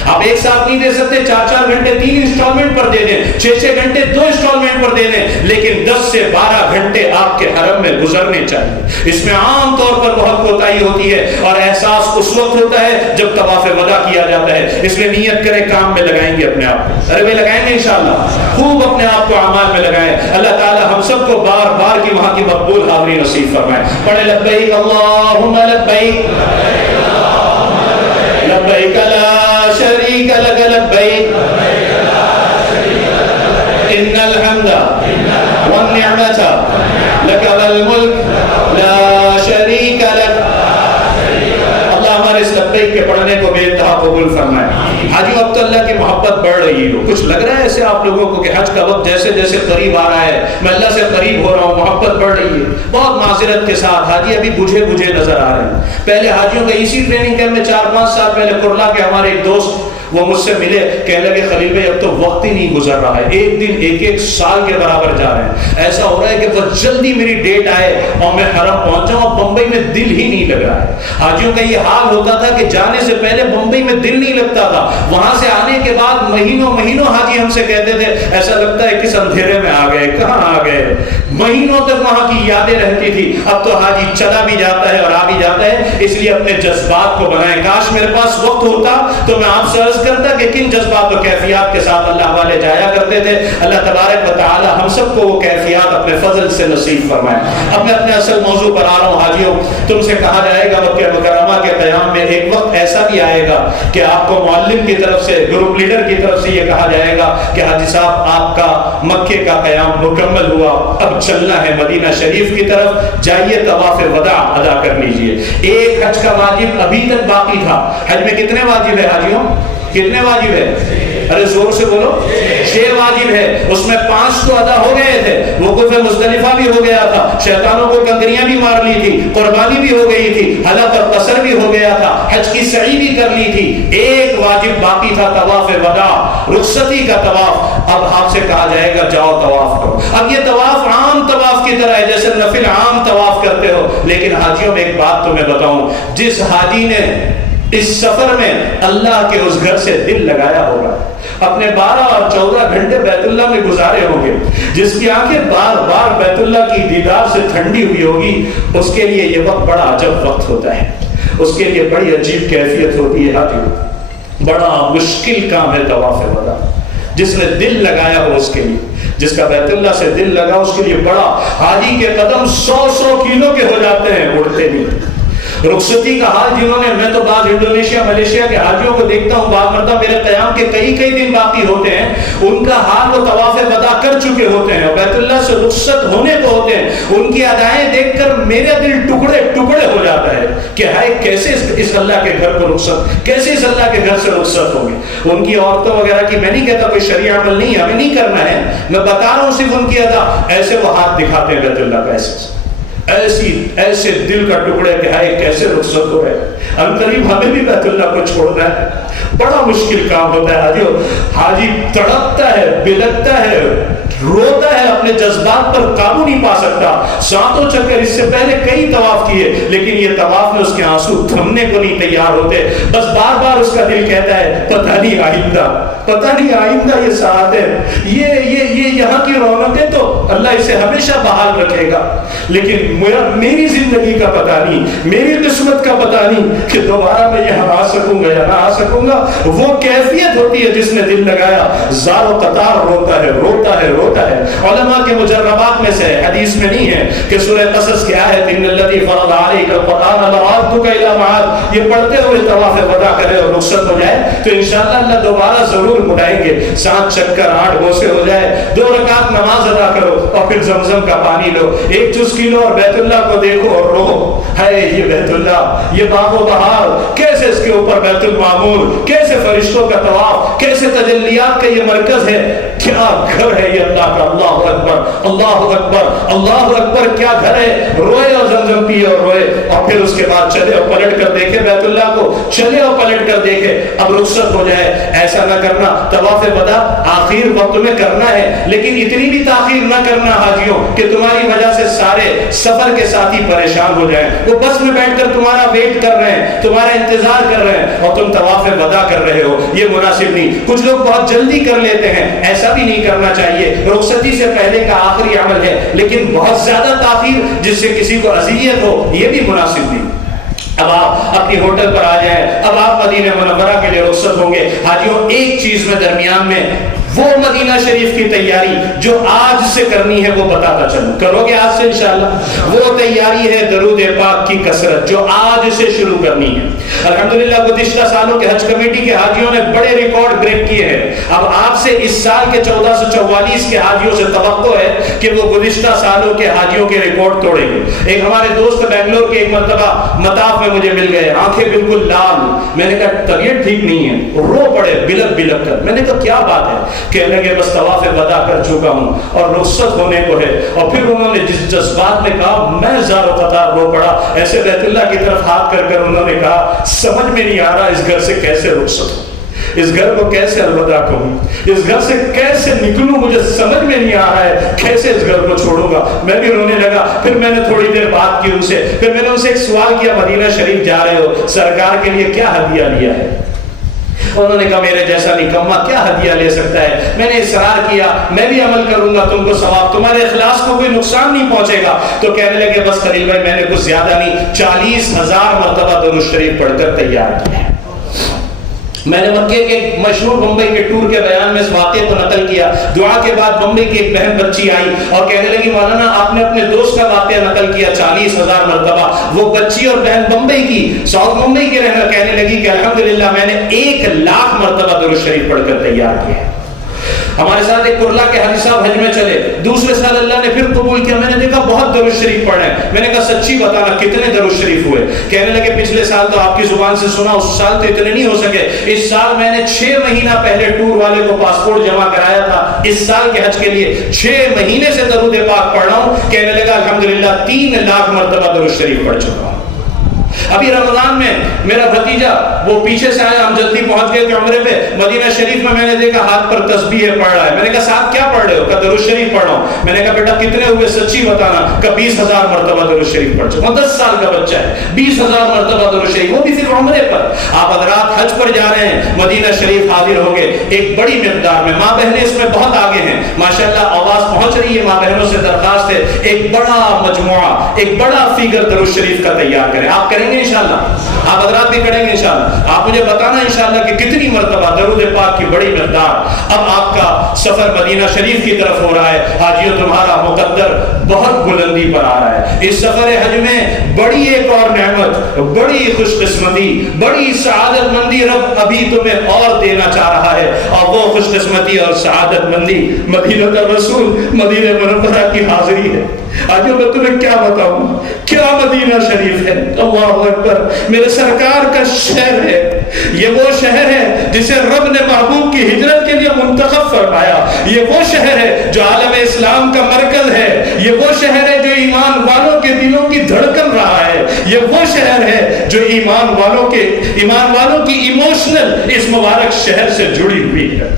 آپ ایک ساتھ نہیں دے سکتے, 4-4 گھنٹے 3 انسٹالمنٹ پر دے دیں, 6-6 گھنٹے 2 انسٹالمنٹ پر دے دیں, لیکن 10 سے 12 گھنٹے آپ کے حرم میں گزرنے چاہیے. اس میں عام طور پر بہت کوتاہی ہوتی ہے اور احساس اس وقت ہوتا ہے جب طواف وداع کیا جاتا ہے. اس لیے نیت کریں, کام میں لگائیں گے اپنے آپ کو. ارے بھائی لگائیں گے انشاءاللہ, خوب اپنے آپ کو اعمال میں لگائیں. اللہ تعالی ہم سب کو بار بار کی وہاں کی مقبول حاضری نصیب فرمائے. پڑھے لبیک اللہم لبیک لبیک لا شریک لک لبیک ان الحمد والنعمت لک والملک لا شریک لک. اللہ ہمارے اس لبیک کے پڑھنے کو بے انتہا قبول فرمائے. حاجی اب تو اللہ کی محبت بڑھ رہی ہے. کچھ لگ رہا ہے ایسے آپ لوگوں کو کہ حج کا وقت جیسے جیسے قریب آ رہا ہے میں اللہ سے قریب ہو رہا ہوں, محبت بڑھ رہی ہے. بہت معذرت کے ساتھ حاجی ابھی بجھے نظر آ رہے ہیں. پہلے حاجیوں کا اسی ٹریننگ کیمپ میں 4-5 سال پہلے کرلا کے ہمارے ایک دوست وہ مجھ سے ملے, کہنے لگے خلیل بھائی اب تو وقت ہی نہیں گزر رہا ہے, ایک دن ایک سال کے برابر جا رہے ہیں. ایسا ہو رہا ہے کہ بس جلدی میری ڈیٹ آئے اور میں حرم پہنچ جاؤں, اور بمبئی میں دل ہی نہیں لگ رہا ہے. حاجیوں کا یہ حال ہوتا تھا کہ جانے سے پہلے بمبئی میں دل نہیں لگتا تھا, وہاں سے آنے کے بعد مہینوں حاجی ہم سے کہتے تھے ایسا لگتا ہے کس اندھیرے میں آ گئے, کہاں آ گئے. مہینوں تک وہاں کی یادیں رہتی تھی. اب تو حاجی چلا بھی جاتا ہے اور آ بھی جاتا ہے. اس لیے اپنے جذبات کو بنائیں. کاش میرے پاس وقت ہوتا تو میں آپ سے عرض کرتا کہ کن جذبات و کیفیات کے ساتھ اللہ والے جایا کرتے تھے. اللہ تبارک و تعالی ہم سب کو وہ کیفیات اپنے فضل سے نصیب فرمائے. اب میں اپنے اصل موضوع پر آ رہا ہوں. حاجیوں تم سے کہا جائے گا مکہ مکرمہ کے قیام میں ایک وقت ایسا بھی آئے گا کہ آپ کو معلم کی طرف سے, گروپ لیڈر کی طرف سے یہ کہا جائے گا کہ حاجی صاحب آپ کا مکے کا قیام مکمل ہوا, اب چلنا ہے مدینہ شریف کی طرف، جائیے طواف وداع ادا کر لیجئے۔ ایک حج کا واجب ابھی تک باقی تھا۔ حج میں کتنے واجب ہے حاجیوں؟ کتنے واجب ہے؟ ارے زور سے بولو، 6 واجب ہے، اس میں 5 تو ادا ہو گئے تھے، وقوف مزدلفہ بھی ہو گیا تھا، شیطانوں کو کنکریاں بھی مار لی تھی، قربانی بھی ہو گئی تھی، حلق اور قصر بھی ہو گیا تھا، حج کی سعی بھی کر لی تھی، ایک واجب باقی تھا طواف وداع، رخصتی کا طواف۔ اب آپ سے کہا جائے گا جاؤ طواف کرو۔ اب یہ طواف عام طواف کی طرح ہے، جیسے نفل عام طواف کرتے ہو، لیکن حاجیوں میں ایک بات تمہیں بتاؤں، جس حاجی نے اس سفر میں اللہ کے اس گھر سے دل لگایا ہوگا، اپنے 12 اور 14 گھنٹے بیت اللہ میں گزارے ہوں گے، جس کی آنکھیں بار بار بیت اللہ کی دیدار سے ٹھنڈی ہوئی ہوگی، اس کے لیے یہ وقت بڑا عجب وقت ہوتا ہے، اس کے لیے بڑی عجیب کیفیت ہوتی ہے حاجی، بڑا مشکل کام ہے طواف وداع۔ جس نے دل لگایا ہو اس کے لیے، جس کا بیت اللہ سے دل لگا اس کے لیے بڑا، حاجی کے قدم 100 کلو کے ہو جاتے ہیں، اڑتے نہیں۔ رخصتی کا حال جنہوں نے، میں تو بعض انڈونیشیا ملیشیا کے حاجیوں کو دیکھتا ہوں، بعض مرتبہ میرے قیام کے کئی دن باقی ہوتے ہیں، ان کا حال وہ طواف وداع کر چکے ہوتے ہیں اور بیت اللہ سے رخصت ہونے کو ہوتے ہیں، ان کی ادائیں دیکھ کر میرا دل ٹکڑے ٹکڑے ہو جاتا ہے کہ ہائے کیسے اس اللہ کے گھر کو رخصت، کیسے اس اللہ کے گھر سے رخصت ہوگی۔ ان کی عورتوں وغیرہ کی میں نہیں کہتا کوئی شرعی عمل نہیں ہے، ہمیں نہیں کرنا ہے، میں بتا رہا ہوں صرف ان کی ادا، ایسے وہ ہاتھ دکھاتے ہیں بیت اللہ کا، ایسے دل کا ٹکڑے کہ ہائے کیسے رخصت ہو رہے، عنقریب ہمیں بھی بیت اللہ کو چھوڑنا ہے، بڑا مشکل کام ہوتا ہے۔ حاجی تڑپتا ہے، بلکتا ہے، روتا ہے، اپنے جذبات پر قابو نہیں پا سکتا، 7 چکر اس سے پہلے کئی طواف کیے، لیکن یہ طواف میں اس کے آنسو تھمنے کو نہیں تیار ہوتے، بس بار بار اس کا دل کہتا ہے پتہ نہیں آئندہ یہ سعادت، یہ یہاں کی رونقیں تو اللہ اسے ہمیشہ بحال رکھے گا، لیکن میری زندگی کا پتہ نہیں، میری قسمت کا پتہ نہیں کہ دوبارہ میں یہاں آ سکوں گا یا نہ آ سکوں گا۔ وہ کیفیت ہوتی ہے جس نے دل لگایا، زار و قطار روتا ہے۔ علماء کے مجربات میں سے حدیث میں نہیں ہے کہ سورہ قصص کی آیت ان الذی فرض علیک القرآن لرادک الی معاد، یہ پڑھتے ہوئے طواف وداع کرے اور رخصت ہو جائے تو انشاءاللہ اللہ دوبارہ ضرور بلائیں گے، 7 چکر 8 بوسے ہو جائے، 2 رکعت نماز ادا کرو اور پھر زمزم کا پانی لو، 1 چسکی لو اور بیت اللہ کو دیکھو اور رو، ہے یہ بیت اللہ، یہ باغ و بہار، کیسے اس کے اوپر بیت المعمور، کیسے فرشتوں کا طواف، کیسے تجلیات کا یہ مرکز ہے، کیا گھر ہے یہ اللہ کا۔ اللہ اکبر اللہ اکبر اللہ اکبر، کیا گھر ہے۔ روئے اور زمزم پیے اور روئے، اور پھر اس کے بعد چلے اور پلٹ کر دیکھے بیت اللہ کو، چلے اور پلٹ کر دیکھے، اب رخصت ہو جائے۔ ایسا نہ کرنا، طواف وداع آخر وقت میں کرنا ہے، لیکن اتنی بھی تاخیر نہ کرنا حاجیوں کہ تمہاری وجہ سے سارے سفر کے ساتھی پریشان ہو جائیں، وہ بس میں بیٹھ کر تمہارا ویٹ کر رہے ہیں، تمہارا انتظار کر رہے ہیں اور تم طواف وداع کر رہے ہو، یہ مناسب نہیں۔ کچھ لوگ بہت جلدی کر لیتے ہیں، ایسا بھی نہیں کرنا چاہیے، رخصتی سے پہلے کا آخری عمل ہے، لیکن بہت زیادہ تاخیر جس سے کسی کو اذیت ہو یہ بھی مناسب نہیں۔ اب آپ اپنی ہوٹل پر آ جائیں، اب آپ مدینہ منورہ کے لیے رخصت ہوں گے۔ حاجیوں ایک چیز میں درمیان میں وہ مدینہ شریف کی تیاری جو آج سے کرنی ہے وہ بتاتا چلوں، کرو گے آج سے انشاءاللہ؟ وہ تیاری ہے درود پاک کی کثرت جو آج سے شروع کرنی ہے۔ الحمدللہ گزشتہ سالوں کے حج کمیٹی کے حاجیوں نے بڑے ریکارڈ بریک کیے ہیں، اب آپ سے اس سال کے 1444 کے حاجیوں سے توقع ہے کہ وہ گزشتہ سالوں کے حاجیوں کے ریکارڈ توڑیں گے۔ ایک ہمارے دوست بنگلور کے ایک مرتبہ مطاف میں مجھے مل گئے، آنکھیں بالکل لال، میں نے کہا طبیعت ٹھیک نہیں ہے، رو پڑے بلک بلک کر، میں نے کہا کیا بات ہے؟ کہنے لگے بس طواف وداع کر چکا ہوں اور رخصت ہونے کو ہے، اور پھر انہوں نے جس جذبات میں کہا میں زار و قطار رو پڑا، ایسے بیت اللہ کی طرف ہاتھ کر انہوں نے کہا سمجھ میں نہیں آ رہا اس گھر سے کیسے رخصت ہوں، اس گھر کو کیسے الوداع کہوں، اس گھر سے کیسے نکلوں، مجھے سمجھ میں نہیں آ رہا ہے کیسے اس گھر کو چھوڑوں گا۔ میں بھی رونے لگا، پھر میں نے تھوڑی دیر بات کی ان سے، پھر میں نے ان سے ایک سوال کیا مدینہ شریف جا رہے ہو، سرکار کے لیے کیا ہدیہ لیا ہے؟ انہوں نے کہا میرے جیسا نکما کیا ہدیہ لے سکتا ہے۔ میں نے اصرار کیا میں بھی عمل کروں گا، تم کو ثواب، تمہارے اخلاص کو کوئی نقصان نہیں پہنچے گا۔ تو کہنے لگے بس خلیل بھائی میں نے کچھ زیادہ نہیں 40,000 مرتبہ درود شریف پڑھ کر تیار کیا ہے۔ میں نے مکے کے مشہور بمبئی کے ٹور کے بیان میں اس واقعے کو نقل کیا۔ دعا کے بعد بمبئی کی ایک بہن بچی آئی اور کہنے لگی مولانا آپ نے اپنے دوست کا واقعہ نقل کیا 40,000 مرتبہ۔ وہ بچی اور بہن بمبئی کی، ساؤتھ بمبئی کی رہنا، کہنے لگی کہ الحمدللہ میں نے 1,00,000 مرتبہ درود شریف پڑھ کر تیار کیا ہے۔ ہمارے ساتھ ایک کرلا کے حاجی صاحب حج میں چلے، دوسرے سال اللہ نے پھر قبول کیا، میں نے دیکھا بہت درود شریف پڑھ رہے ہیں، میں نے کہا سچی بتانا کتنے درود شریف ہوئے؟ کہنے لگے پچھلے سال تو آپ کی زبان سے سنا، اس سال تو اتنے نہیں ہو سکے، اس سال میں نے 6 مہینہ پہلے ٹور والے کو پاسپورٹ جمع کرایا تھا اس سال کے حج کے لیے، 6 مہینے سے درود پاک پڑھ رہا ہوں۔ کہنے لگا الحمدللہ 3 لاکھ مرتبہ درود شریف پڑھ چکا ہوں۔ ابھی رمضان میں میرا بھتیجا وہ پیچھے سے آیا، ہم جلدی پہنچ گئے تھے عمرے پہ، مدینہ شریف میں نے دیکھا ہاتھ پر تسبیح پڑھ رہا ہے، میں نے کہا صاحب کیا پڑھ رہے ہو؟ کہا درود شریف پڑھ رہا ہوں۔ میں نے کہا بیٹا کتنے ہوئے سچی بتانا؟ کہا 20,000 مرتبہ درود شریف پڑھ چکا ہوں۔ 10 سال کا بچہ ہے، 20,000 مرتبہ درود شریف، وہ بھی صرف عمرے پر۔ آپ حضرات حج پر جا رہے ہیں، مدینہ شریف حاضر ہوں گے، ایک بڑی مقدار میں ماں بہنیں اس میں بہت آگے ہیں ماشاءاللہ، آواز پہنچ رہی ہے، ماں بہنوں سے درخواست ہے ایک بڑا مجموعہ، ایک بڑا فیگر درود شریف کا تیار کریں۔ آپ کریں گے انشاءاللہ؟ آپ حضرات بھی کریں گے انشاءاللہ؟ آپ مجھے بتانا انشاءاللہ کہ کتنی مرتبہ درود پاک کی بڑی مقدار۔ اب آپ کا سفر مدینہ شریف کی طرف ہو رہا ہے، حاجیوں تمہارا مقدر بہت بلندی پر آ رہا ہے۔ اس سفر حج میں بڑی ایک اور نعمت، بڑی خوش قسمتی، بڑی سعادت مندی رب ابھی تمہیں اور دینا چاہ رہا ہے، اور وہ خوش قسمتی اور سعادت مندی مدینہ الرسول، مدینہ منورہ کی حاضری ہے۔ آج میں تمہیں کیا بتاؤں، کیا مدینہ شریف ہے، اللہ اکبر، میرے سرکار کا شہر ہے۔ یہ وہ شہر ہے جسے رب نے محبوب کی ہجرت کے لیے منتخب فرمایا، یہ وہ شہر ہے جو عالم اسلام کا مرکز ہے، یہ وہ شہر ہے جو ایمان والوں کے دلوں کی دھڑکن رہا ہے، یہ وہ شہر ہے جو ایمان والوں کی ایموشنل اس مبارک شہر سے جڑی ہوئی ہے۔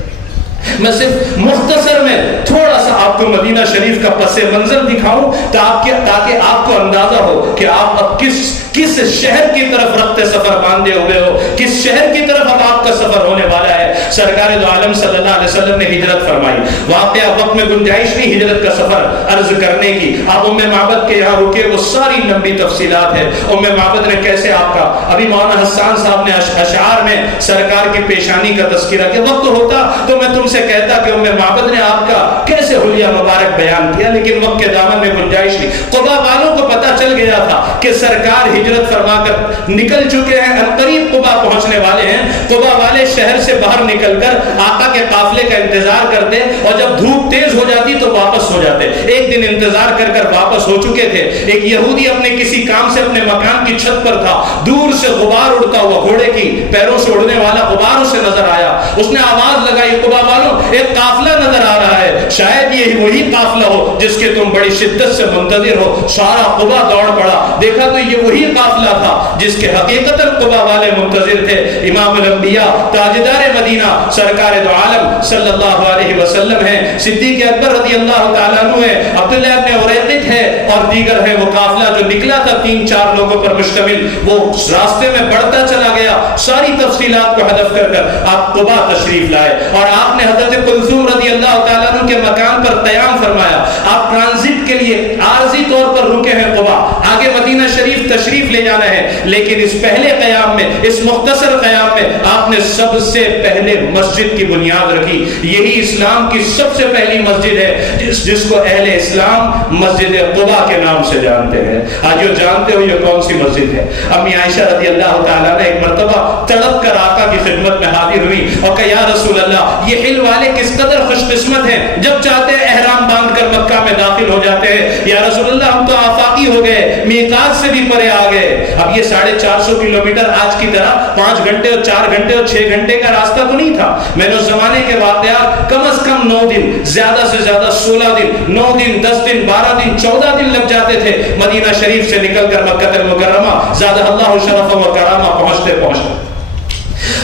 میں صرف مختصر میں تھوڑا سا آپ کو مدینہ شریف کا پس منظر دکھاؤں تاکہ آپ کو اندازہ ہو کہ آپ اب کس شہر کی طرف رخت سفر باندھے ہوئے ہو، کس شہر کی طرف اب آپ کا سفر ہونے والا ہے۔ سرکار دو عالم صلی اللہ علیہ وسلم نے ہجرت فرمائی، واقعہ وقت میں گنجائش نہیں ہجرت کا سفر عرض کرنے کی۔ آپ ام معبد کے یہاں رکے، وہ ساری لمبی تفصیلات ہے ام معبد نے کیسے آپ کا، ابھی مولانا حسان صاحب نے اشعار میں سرکار کی پیشانی کا تذکرہ کیا، وقت ہوتا تو میں تم سے کہتا کہ ام معبد نے آپ کا کیسے حلیہ مبارک بیان کیا، لیکن وقت کے دامن میں گنجائش نہیں۔ قبا والوں کو پتہ چل گیا تھا کہ سرکار ہجرت فرما کر نکل چکے ہیں، قریب قبا پہنچنے والے ہیں۔ قبا والے شہر سے باہر نکل کر آقا کے قافلے کا انتظار کرتے، اور جب دھوپ تیز ہو جاتی تو واپس ہو جاتے۔ ایک دن انتظار کر کر واپس ہو چکے تھے، ایک یہودی اپنے کسی کام سے اپنے مکان کی چھت پر تھا، دور سے غبار اڑتا ہوا، گھوڑے کی پیروں سے اڑنے والا غبار اسے نظر آیا۔ اس نے آواز لگائی، قبا والوں ایک قافلہ نظر آ رہا ہے، شاید یہ وہی قافلہ ہو جس کے تم بڑی شدت سے منتظر ہو۔ سارا قبا دوڑ پڑا، دیکھا تو یہ وہی قافلہ تھا جس کے حقیقت قبا والے منتظر تھے۔ امام الانبیاء تاجدار مدینہ سرکار دو عالم صلی اللہ علیہ وسلم ہیں، صدیق اکبر رضی اللہ تعالیٰ عنہ ہے، عبداللہ ابن عریقط ہے اور دیگر ہے۔ وہ قافلہ جو نکلا تھا 3-4 لوگوں پر مشتمل، وہ راستے میں بڑھتا چلا گیا۔ ساری تفصیلات کو ہدف کر کر آپ قبا تشریف لائے، اور آپ نے حضرت کلثوم رضی اللہ تعالیٰ عنہ کے مکان پر قیام فرمایا۔ آپ ٹرانزٹ کے لیے عارضی طور پر رکے ہیں قبا، آگے مدینہ شریف تشریف لے جانا ہے، لیکن اس پہلے قیام میں، اس مختصر قیام میں آپ نے سب سے پہلے مسجد کی بنیاد رکھی۔ یہی اسلام کی سب سے پہلی مسجد ہے جس کو اہل اسلام مسجد قبا کے نام سے جانتے ہیں۔ آج جو جانتے ہو یہ کون سی مسجد ہے؟ امی عائشہ رضی اللہ تعالیٰ نے ایک مرتبہ تڑپ کر آقا کی خدمت میں حاضر ہوئی اور کہا یا رسول اللہ، یہ حل والے کس قدر خوش قسمت ہیں، جب چاہتے ہیں احرام باندھ کر مکہ میں داخل ہو جاتے ہیں۔ یا رسول اللہ ہم تو آفاقی ہو گئے، میقات سے بھی پرے آ گئے۔ اب یہ 450 کلومیٹر آج کی طرح 5 گھنٹے اور 4 گھنٹے اور 6 گھنٹے کا راستہ تو نہیں تھا۔ میں نے اس زمانے کے واقعات کم از کم 9 دن، زیادہ سے زیادہ 16 دن، 9 دن، 10 دن، 12 دن، 14 دن لگ جاتے تھے مدینہ شریف سے نکل کر مکہ المکرمہ زادہ اللہ شرف و کرامہ پہنچتے۔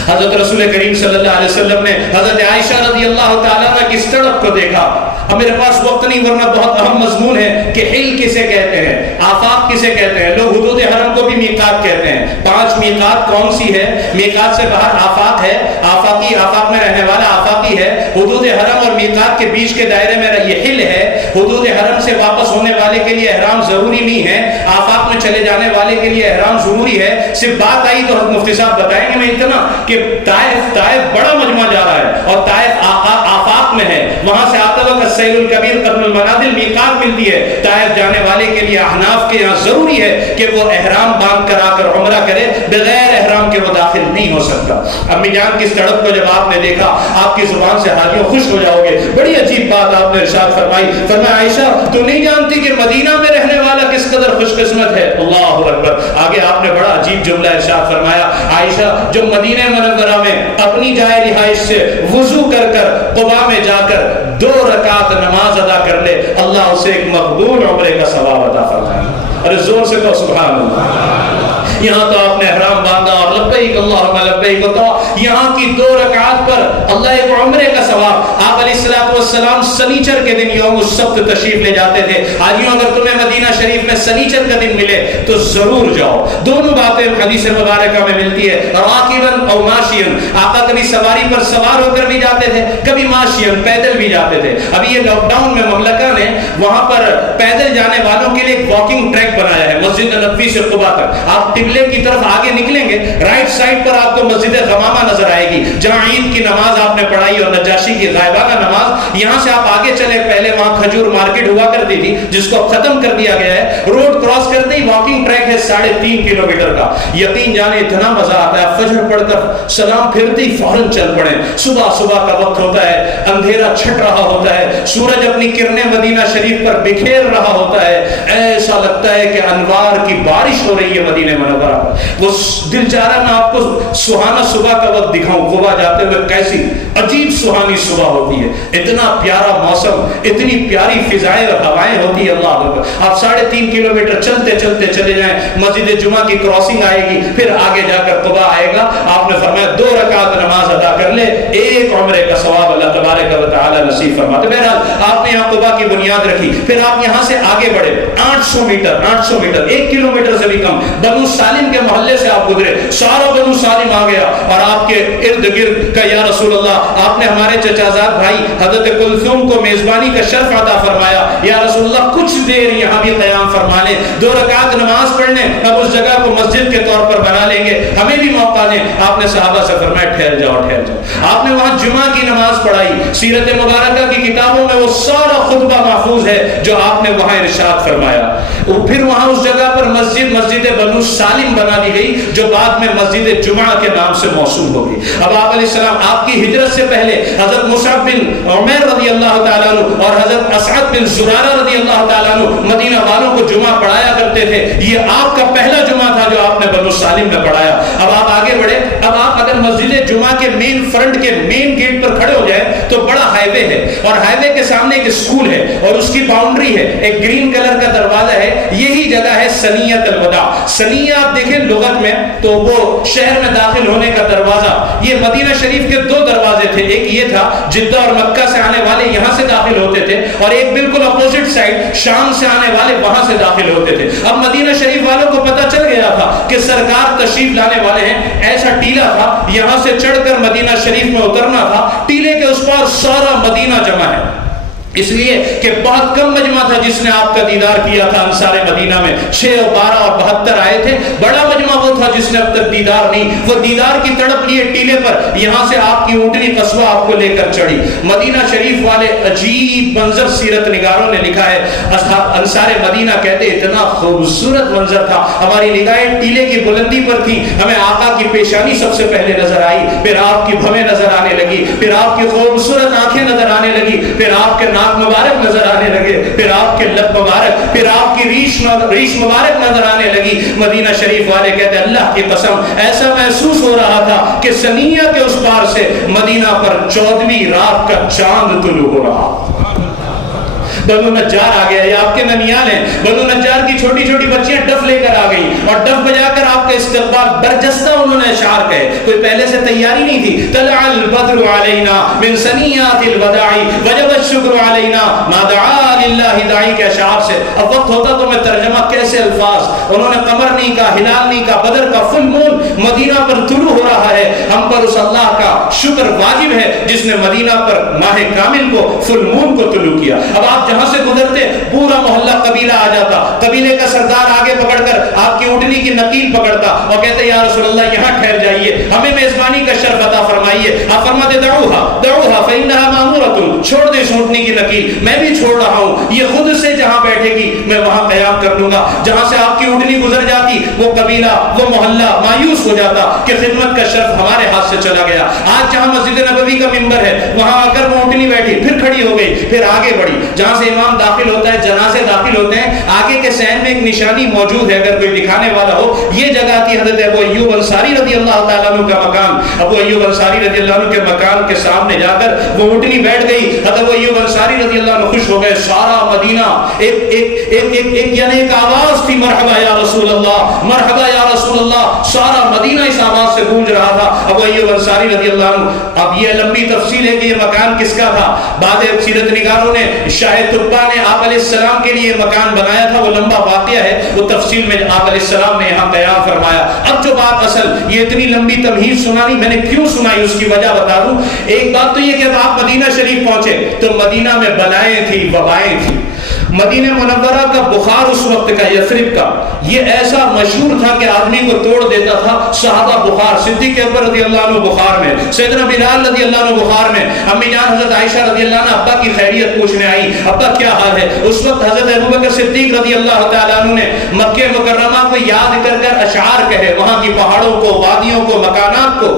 حضرت رسول کریم صلی اللہ علیہ وسلم نے حضرت عائشہ رضی اللہ تعالیٰ عنہ کی سڑک کو دیکھا۔ اب میرے پاس وقت نہیں ورنہ بہت اہم مضمون ہے کہ حل کسے کہتے ہیں، آفاق کسے کہتے ہیں۔ لوگ حدود حرم کو بھی میقات کہتے ہیں۔ 5 میقات کون سی ہے؟ میقات سے باہر آفاق ہے، آفاقی، آفاق میں رہنے والا آفاقی ہے۔ حدود حرم اور میقات کے بیچ کے دائرے میں یہ حل ہے۔ حدود حرم سے واپس ہونے والے کے لیے احرام ضروری نہیں ہے، آفاق میں چلے جانے والے کے لیے احرام ضروری ہے۔ صرف بات آئی تو مفتی صاحب بتائیں گے، میں اتنا کہ طائف بڑا مجمع جا رہا ہے اور طائف آفاق میں ہے، وہاں سے آتے وقت السیل الکبیر قرن المنازل میقات ملتی ہے۔ طائف جانے والے کے لیے احناف کے یہاں ضروری ہے کہ وہ احرام باندھ کر آ کر عمرہ کرے، بغیر احرام کے وہ داخل نہیں ہو سکتا۔ امی جان کی اس تڑپ کو جب آپ نے دیکھا آپ کی زبان سے حاجیوں خوش ہو جاؤ گے۔ بڑی عجیب بات آپ نے ارشاد فرمائی، فرمایا عائشہ تو نہیں جانتی کہ مدینہ میں رہنے والا کس قدر خوش قسمت ہے؟ اللہ اکبر۔ آگے آپ نے بڑا عجیب جملہ ارشاد فرمایا، عائشہ جو مدینہ منورہ میں اپنی جائے رہائش سے وضو کر کر قباء میں جا کر 2 رکعت نماز ادا کر لے، اللہ اسے ایک مقبول عمرے کا ثواب عطا فرمائے۔ ارے زور سے کہو سبحان اللہ۔ یہاں تو آپ نے احرام باندھا اور لبیک اللہم لبیک تو یہاں کی 2 رکعات پر اللہ ایک عمرے کا ثواب۔ آپ علیہ الصلوۃ والسلام سنیچر کے دن یوم السبت تشریف لے جاتے تھے۔ حاجیوں اگر تمہیں مدینہ شریف میں سنیچر کا دن ملے تو ضرور جاؤ۔ دونوں باتیں حدیث مبارکہ میں ملتی ہے، راکباً او ماشیاً، آقا کبھی سواری پر سوار ہو کر بھی جاتے تھے، کبھی ماشیاً پیدل بھی جاتے تھے۔ ابھی یہ لاک ڈاؤن میں مملکہ نے وہاں پر پیدل جانے والوں کے لیے ایک واکنگ ٹریک بنایا ہے مسجد نبوی سے قباء تک۔ آپ قبلے کی طرف آگے نکلیں گے، رائٹ سائڈ پر آپ کو مسجد غمامہ نظر آئے گی جہاں عید کی نماز آپ نے پڑھائی اور نجاشی کی غائبانہ نماز۔ یہاں سے آپ آگے چلے، پہلے وہاں کھجور مارکیٹ ہوا کرتی تھی جس کو ختم کر دیا گیا ہے۔ روڈ کراس کرتے ہی واکنگ ٹریک ہے 3.5 کلومیٹر کا۔ یقین جانے اتنا مزہ آتا ہے، فجر پڑھ کر سلام پھرتے ہی فوراً چل پڑے۔ صبح کا وقت ہوتا ہے، اندھیرا چھٹ رہا ہوتا ہے، سورج اپنی کرنیں مدینہ شریف پر بکھیر رہا ہوتا ہے، ایسا لگتا ہے کہ انوار کی بارش ہو رہی ہے مدینہ منورہ پر۔ وہ دل چاہ رہا میں آپ کو سہانا صبح کا وقت دکھاؤں، قباء جاتے ہوئے کیسی عجیب سہانی صبح ہوتی ہے، اتنا پیارا موسم، اتنی پیاری فضائیں اور ہوائیں ہوتی ہے۔ اللہ اکبر۔ آپ 3.5 کلومیٹر چلتے چلتے چلے جائیں، مسجد جمعہ کی کراسنگ آئے گی، پھر آگے جا کر قباء آئے گا۔ آپ نے فرمایا 2 رکعت نماز ادا کر لے، ایک عمرے کا ثواب اللہ تبارک و تعالی نصیب فرماتے۔ بہرحال آپ نے یہاں قباء کی بنیاد رکھی، پھر آپ یہاں سے آگے بڑھے 800 میٹر 1 کلومیٹر سے بھی کم، بنو سالم کے محلے سے آپ گزرے، سارا بنو سالم آ گیا اور آپ کے ارد گرد کا یا رسول اللہ آپ نے ہمارے چچا زاد بھائی حضرت کلثوم کو میزبانی کا شرف عطا فرمایا، یا رسول اللہ کچھ دیر یہاں بھی قیام فرما لیں، 2 رکعت نماز پڑھنے، اب اس جگہ کو مسجد کے طور پر بنا لیں گے، ہمیں بھی موقع دیں۔ آپ نے صحابہ سے فرمایا ٹھہر جاؤ۔ آپ نے وہاں جمعہ کی نماز پڑھائی، سیرت مبارکہ کی کتابوں میں وہ سارا خطبہ محفوظ ہے جو آپ نے وہاں ارشاد فرمایا۔ پھر وہاں اس جگہ پر مسجد بنو سالم بنا دی گئی جو بعد میں مسجد جمعہ کے نام سے موسوم ہو گئی۔ اب آپ علیہ السلام آپ کی ہجرت سے پہلے حضرت مصعب بن عمیر رضی اللہ تعالیٰ عنہ اور حضرت اسعد بن زرارہ رضی اللہ تعالیٰ عنہ مدینہ والوں کو جمعہ پڑھایا کرتے تھے۔ یہ آپ کا پہلا جمعہ تھا جو آپ نے بنو سالم میں پڑھایا۔ اب آپ آگے بڑھے، اب آپ اگر مسجد جمعہ کے مین فرنٹ کے مین گیٹ پر کھڑے ہو جائیں تو بڑا ہائی وے ہے اور ہائی وے کے سامنے ایک اسکول ہے اور اس کی باؤنڈری ہے، ایک گرین کلر کا دروازہ ہے، یہی جگہ ہے ثنیۃ الوداع۔ ثنیہ آپ دیکھیں لغت میں تو وہ شہر میں داخل ہونے کا دروازہ۔ یہ مدینہ شریف کے 2 دروازے تھے، ایک یہ تھا جدہ اور مکہ سے آنے والے یہاں سے داخل ہوتے تھے، اور ایک بالکل اپوزٹ سائڈ شام سے آنے والے وہاں سے داخل ہوتے تھے۔ اب مدینہ شریف والوں کو پتہ چل گیا تھا کہ سرکار تشریف لانے والے ہیں، ایسا ٹیلا تھا یہاں سے چڑھ کر مدینہ شریف میں اترنا تھا، ٹیلے کے اس پار سارا مدینہ جمع ہے، اس لیے کہ بہت کم مجمع تھا جس نے آپ کا دیدار کیا تھا انصار مدینہ میں، 6 اور 12 اور 72 آئے تھے، بڑا مجمع وہ تھا جس نے اب تک دیدار نہیں، وہ دیدار کی تڑپ لیے ٹیلے پر، یہاں سے آپ کی اونٹنی قصبہ آپ کو لے کر چڑھی۔ مدینہ شریف والے عجیب منظر سیرت نگاروں نے لکھا ہے، انصار مدینہ کہتے اتنا خوبصورت منظر تھا، ہماری نگاہیں ٹیلے کی بلندی پر تھی، ہمیں آقا کی پیشانی سب سے پہلے نظر آئی، پھر آپ کی بھویں نظر آنے لگی، پھر آپ کی خوبصورت آنکھیں نظر آنے لگی، پھر آپ کے ناک مبارک نظر آنے لگے، پھر آپ کے لب مبارک، پھر آپ کی ریش مبارک نظر آنے لگی۔ مدینہ شریف والے کہتے ہیں اللہ کی قسم ایسا محسوس ہو رہا تھا کہ ثنیہ کے اس پار سے مدینہ پر 14ویں رات کا چاند طلوع ہو رہا۔ بنو نجار آ گیا، یہ آپ کے ننیال ہیں، بنو نجار کی چھوٹی چھوٹی بچیاں ڈف لے کر آ گئی اور ڈف بجا کر آپ کا استقبال برجستہ انہوں نے اشعار کہے، کوئی پہلے سے تیاری نہیں تھی۔ طلع البدر علینا من ثنیات الوداع وجب الشکر علینا ما دعا للہ داعی کے اشعار سے۔ اب وقت ہوتا تو میں ترجمہ کیسے الفاظ، انہوں نے قمر نہیں کہا، ہلال نہیں کہا، بدر کا فل مون مدینہ پر طلوع ہو رہا ہے، ہم پر اس اللہ کا شکر واجب ہے جس نے مدینہ پر ماہ کامل کو فل مون کو طلوع کیا۔ اب آپ جہاں سے گزرتے پورا محلہ قبیلہ آ جاتا، قبیلے کا سردار آگے پکڑ کر آپ کی اونٹنی کی کی نقیل پکڑتا اور کہتے یا رسول اللہ یہاں ٹھہر جائیے, ہمیں میزبانی کا شرف عطا فرمائیے. آپ فرماتے دعوها فإنها مامورة, چھوڑ دے اس اونٹنی کی نقیل, میں بھی چھوڑ رہا ہوں, یہ خود سے جہاں بیٹھے گی میں وہاں قیام کر لوں گا. جہاں سے آپ کی اونٹنی گزر جاتی وہ قبیلہ وہ محلہ مایوس ہو جاتا کہ خدمت کا شرف ہمارے ہاتھ سے چلا گیا. آج جہاں مسجد نبوی کا منبر ہے وہاں آ کر وہ اونٹنی بیٹھی, پھر کھڑی ہو گئی, پھر آگے بڑھی. جہاں سے امام داخل ہوتا ہے, جنازے داخل ہوتے ہیں, آگے کے صحن میں ایک نشانی موجود ہے, اگر کوئی دکھانے والا ہو, یہ جگہ تھی حضرت ابو ایوب انصاری رضی اللہ تعالیٰ عنہ کا مکان. ابو ایوب انصاری رضی اللہ عنہ کے مکان کے سامنے جا کر وہ اونٹنی بیٹھ گئی. حضرت ابو ایوب انصاری رضی اللہ عنہ خوش ہو گئے. سارا مدینہ ایک آواز تھی, مرحبا یا رسول اللہ, مرحبا یا رسول اللہ. سارا مدینہ اس آواز سے گونج رہا تھا. ابو ایوب انصاری رضی اللہ عنہ, اب یہ لمبی تفصیل ہے کہ یہ مکان کس کا تھا. بعد سیرت نگاروں نے, شاہد طبا نے آپ علیہ السلام کے لیے مکان بنایا تھا, وہ لمبا واقعہ ہے, وہ تفصیل میں آپ علیہ السلام نے یہاں قیام فرمایا. اب جو بات اصل, یہ اتنی لمبی تمہید سنانی, میں نے کیوں سنائی اس کی وجہ بتا دوں. ایک بات تو یہ کہ آپ مدینہ شریف پہنچے تو مدینہ میں بلائیں تھی, وبائیں تھی. مدینہ منورہ کا بخار اس وقت کا, یثرب کا, یہ ایسا مشہور تھا کہ آدمی کو توڑ دیتا تھا. صحابہ بخار, صدیق اکبر رضی اللہ عنہ بخار میں, سیدنا بلال رضی اللہ عنہ بخار میں, امی جان حضرت عائشہ رضی اللہ عنہ ابا کی خیریت پوچھنے آئی, ابا کیا حال ہے. اس وقت حضرت ابوبکر صدیق رضی اللہ تعالیٰ عنہ نے مکہ مکرمہ کو یاد کر کر اشعار کہے, وہاں کی پہاڑوں کو, وادیوں کو, مکانات کو.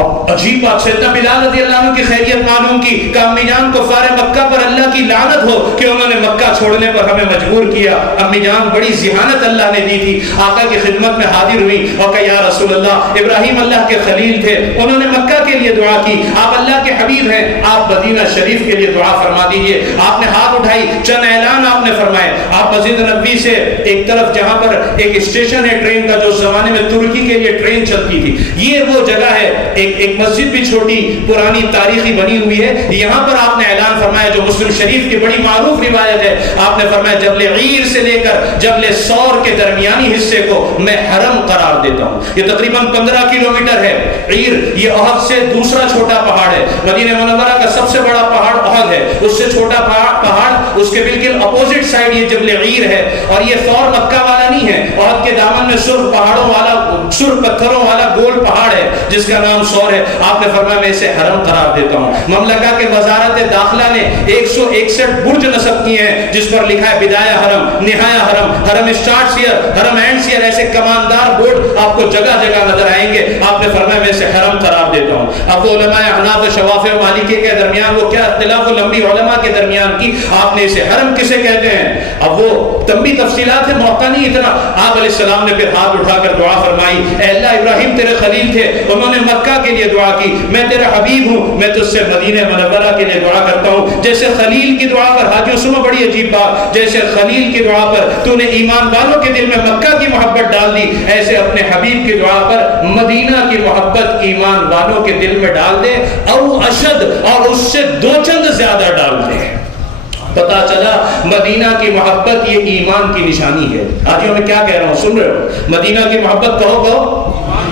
اب عجیب بات, سیدنا بلال رضی اللہ عنہ کی خیریت معلوم کی کہ امی جان کفار مکہ پر اللہ کی لعنت ہو کہ انہوں نے مکہ چھوڑنے پر ہمیں مجبور کیا. امی جان بڑی ذہانت اللہ نے دی تھی, آقا کی خدمت میں حاضر ہوئی اور کہا یا رسول اللہ, ابراہیم اللہ کے خلیل تھے, انہوں نے مکہ کے لیے دعا کی, آپ اللہ کے حبیب ہیں, آپ مدینہ شریف کے لیے دعا فرما دیجئے. آپ نے ہاتھ اٹھائی, چند اعلان آپ نے فرمائے. آپ مسجد نبوی سے ایک طرف جہاں پر ایک اسٹیشن ہے ٹرین کا, جو زمانے میں ترکی کے لیے ٹرین چلتی تھی, یہ وہ جگہ ہے. ایک مسجد بھی چھوٹی پرانی تاریخی بنی ہوئی ہے, یہاں پر آپ نے اعلان فرمایا جو مسلم شریف کی بڑی معروف روایت ہے. آپ نے فرمایا جبل عیر سے لے کر جبل سور کے درمیانی حصے کو میں حرم قرار دیتا ہوں. یہ تقریباً 15 کلومیٹر ہے. عیر یہ احد سے دوسرا چھوٹا پہاڑ ہے. مدینہ منورہ کا سب سے بڑا پہاڑ احد ہے, اس سے چھوٹا پہاڑ اس کے بالکل اپوزٹ سائڈ یہ جبل عیر ہے. اور یہ سور مکہ والا نہیں ہے, احد کے دامن میں سرخ پہاڑوں والا, سرخ پتھروں والا گول پہاڑ ہے جس کا نام سور ہے. آپ نے فرمایا میں اسے حرم قرار دیتا ہوں. مملکہ کے وزارت داخلہ نے 161 برج نصب کیے ہیں جس پر لکھا ہے بدایہ حرم, نہایا حرم, حرم اسٹارٹس ہیئر, حرم اینڈس ہیئر. ایسے کماندار بورڈ آپ کو جگہ جگہ نظر آئیں گے. آپ نے فرمایا میں اسے حرم قرار دیتا ہوں. اب وہ علماء احناف, شوافی و مالکی کے درمیان وہ کیا اختلاف و لمبی علماء کے درمیان کی, آپ نے اسے حرم کسے کہتے ہیں. اب وہ لمبی تفصیلات ہے, موقع نہیں اتنا. آپ علیہ السلام نے پھر ہاتھ اٹھا کر دعا فرمائی, اے اللہ ابراہیم تیرے خلیل تھے, انہوں نے مکہ کے لیے دعا کی, میں تیرا حبیب ہوں, میں تجھ سے مدینہ منورہ کے لیے دعا کرتا ہوں. جیسے خلیل کی دعا پر, حاجی سنو بڑی عجیب بات, جیسے خلیل کی دعا پر تو نے ایمان والوں کے دل میں مکہ کی محبت ڈال دی, ایسے اپنے حبیب کی دعا پر مدینہ کی محبت ایمان والوں کے دل میں ڈال دے, او اشد, اور اس سے 2 چند زیادہ ڈال دے. پتا چلا مدینہ کی محبت یہ ایمان کی نشانی ہے. آجیوں میں کیا کہہ رہا ہوں, سن رہے ہو؟ مدینہ کی محبت کہو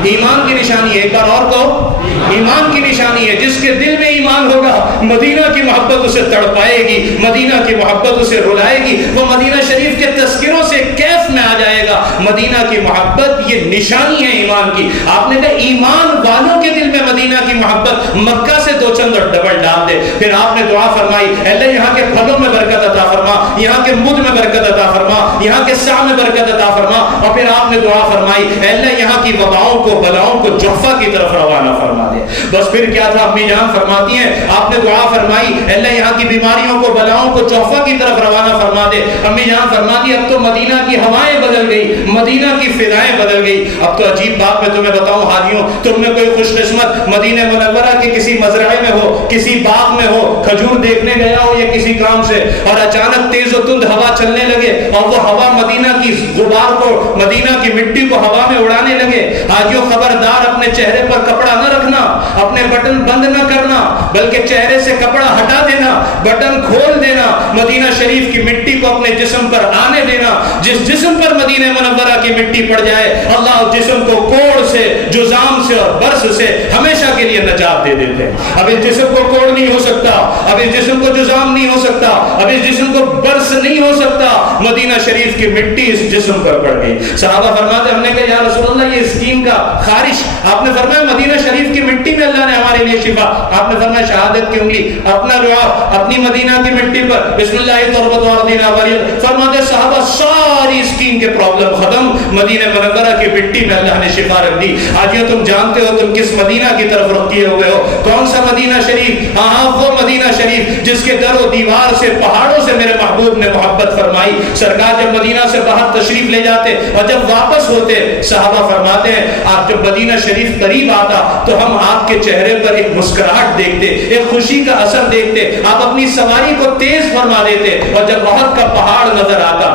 ایمان کی نشانی ہے. ایک بار اور کہو, ایمان کی نشانی ہے. جس کے دل میں ایمان ہوگا مدینہ کی محبت اسے تڑپائے گی, مدینہ کی محبت اسے رلائے گی, وہ مدینہ شریف کے تذکروں سے کیف میں آ جائے گا. مدینہ کی محبت یہ نشانی ہے ایمان کی. آپ نے کہا ایمان والوں کے دل میں مدینہ کی محبت, مکہ سے 2 چند ڈبل ڈال دے. پھر آپ نے دعا فرمائی, اللہ یہاں کے پھلوں میں برکت عطا فرما, یہاں کے مد میں برکت عطا فرما, یہاں کے سا میں برکت عطا فرما. اور پھر آپ نے دعا فرمائی, اللہ یہاں کی وباؤں کو, بلاؤں کو جحفہ کی طرف روانہ فرما دے. بس پھر کیا تھا, امی جان فرماتی ہیں آپ نے دعا فرمائی, اللہ یہاں کی بیماریوں کو, بلاؤں کو جحفہ کی طرف روانہ فرما دے. امی جان فرماتی اب تو مدینہ کی ہوائیں بدل گئی, مدینہ کی فضائیں بدل گئی. اب تو عجیب بات میں تمہیں بتاؤں حاجیوں, تم نے کوئی خوش قسمت مدینہ منورہ کے کسی مزرعے میں ہو, کسی باغ میں ہو, کھجور دیکھنے گیا ہو یا کسی کام سے, اور اچانک تیز و تند ہوا چلنے لگے اور وہ ہوا مدینہ کی غبار کو, مدینہ کی مٹی کو ہوا میں اڑانے لگے. آجیو خبردار, اپنے چہرے پر کپڑا نہ رکھنا, اپنے بٹن بند نہ کرنا, بلکہ چہرے سے کپڑا ہٹا دینا, بٹن کھول دینا, مدینہ شریف کی مٹی کو اپنے جسم پر آنے دینا. جس جسم پر مدینہ منورہ کی مٹی پڑ جائے اللہ جسم کو کوڑ سے جزام سے اور برس سے ہمیشہ کے لیے نجات دے دیتے ہیں. اب اس جسم کو کوڑ نہیں ہو سکتا, اب اس جسم کو جزام نہیں ہو سکتا, اب اس جسم کو برس نہیں ہو سکتا. مدینہ شریف کی مٹی اس جسم پر پڑ گئی. صحابہ فرماتے ہم نے کہا یا رسول اللہ یہ اسکیم کا خارش. آپ نے فرمایا مدینہ شریف کی مٹی میں اللہ نے ہمارے لیے شفا. آپ نے فرمایا شہادت کی انگلی, اپنا لعاب اپنی مدینہ کی مٹی پر بسم اللہ تربت وردینا ورید. فرماتے صحابہ ساری اسکیم کے پرابلم ختم, مدینہ منورہ کی مٹی میں اللہ نے شفا رکھ دی. آجیو تم جانتے ہو تم کس مدینہ کی طرف رخ کیے ہوئے ہو, کون سا مدینہ شریف؟ ہاں وہ مدینہ شریف جس کے در و دیوار سے پہاڑوں سے میرے محبوب نے محبت فرمائی. سرکار جب مدینہ سے باہر تشریف لے جاتے اور جب واپس ہوتے صحابہ فرماتے ہیں آپ جب مدینہ شریف قریب آتا تو ہم آپ کے چہرے پر ایک مسکراہٹ دیکھتے, ایک خوشی کا اثر دیکھتے, آپ اپنی سواری کو تیز فرما دیتے اور جب احد کا پہاڑ نظر آتا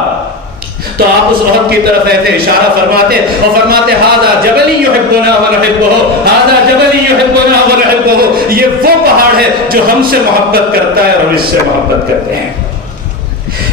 تو آپ اس احد کی طرف ایسے اشارہ فرماتے اور فرماتے ھذا جبل یحبنا ونحبہ, ھذا جبل یحبنا ونحبہ. یہ وہ پہاڑ ہے جو ہم سے محبت کرتا ہے اور ہم اس سے محبت کرتے ہیں.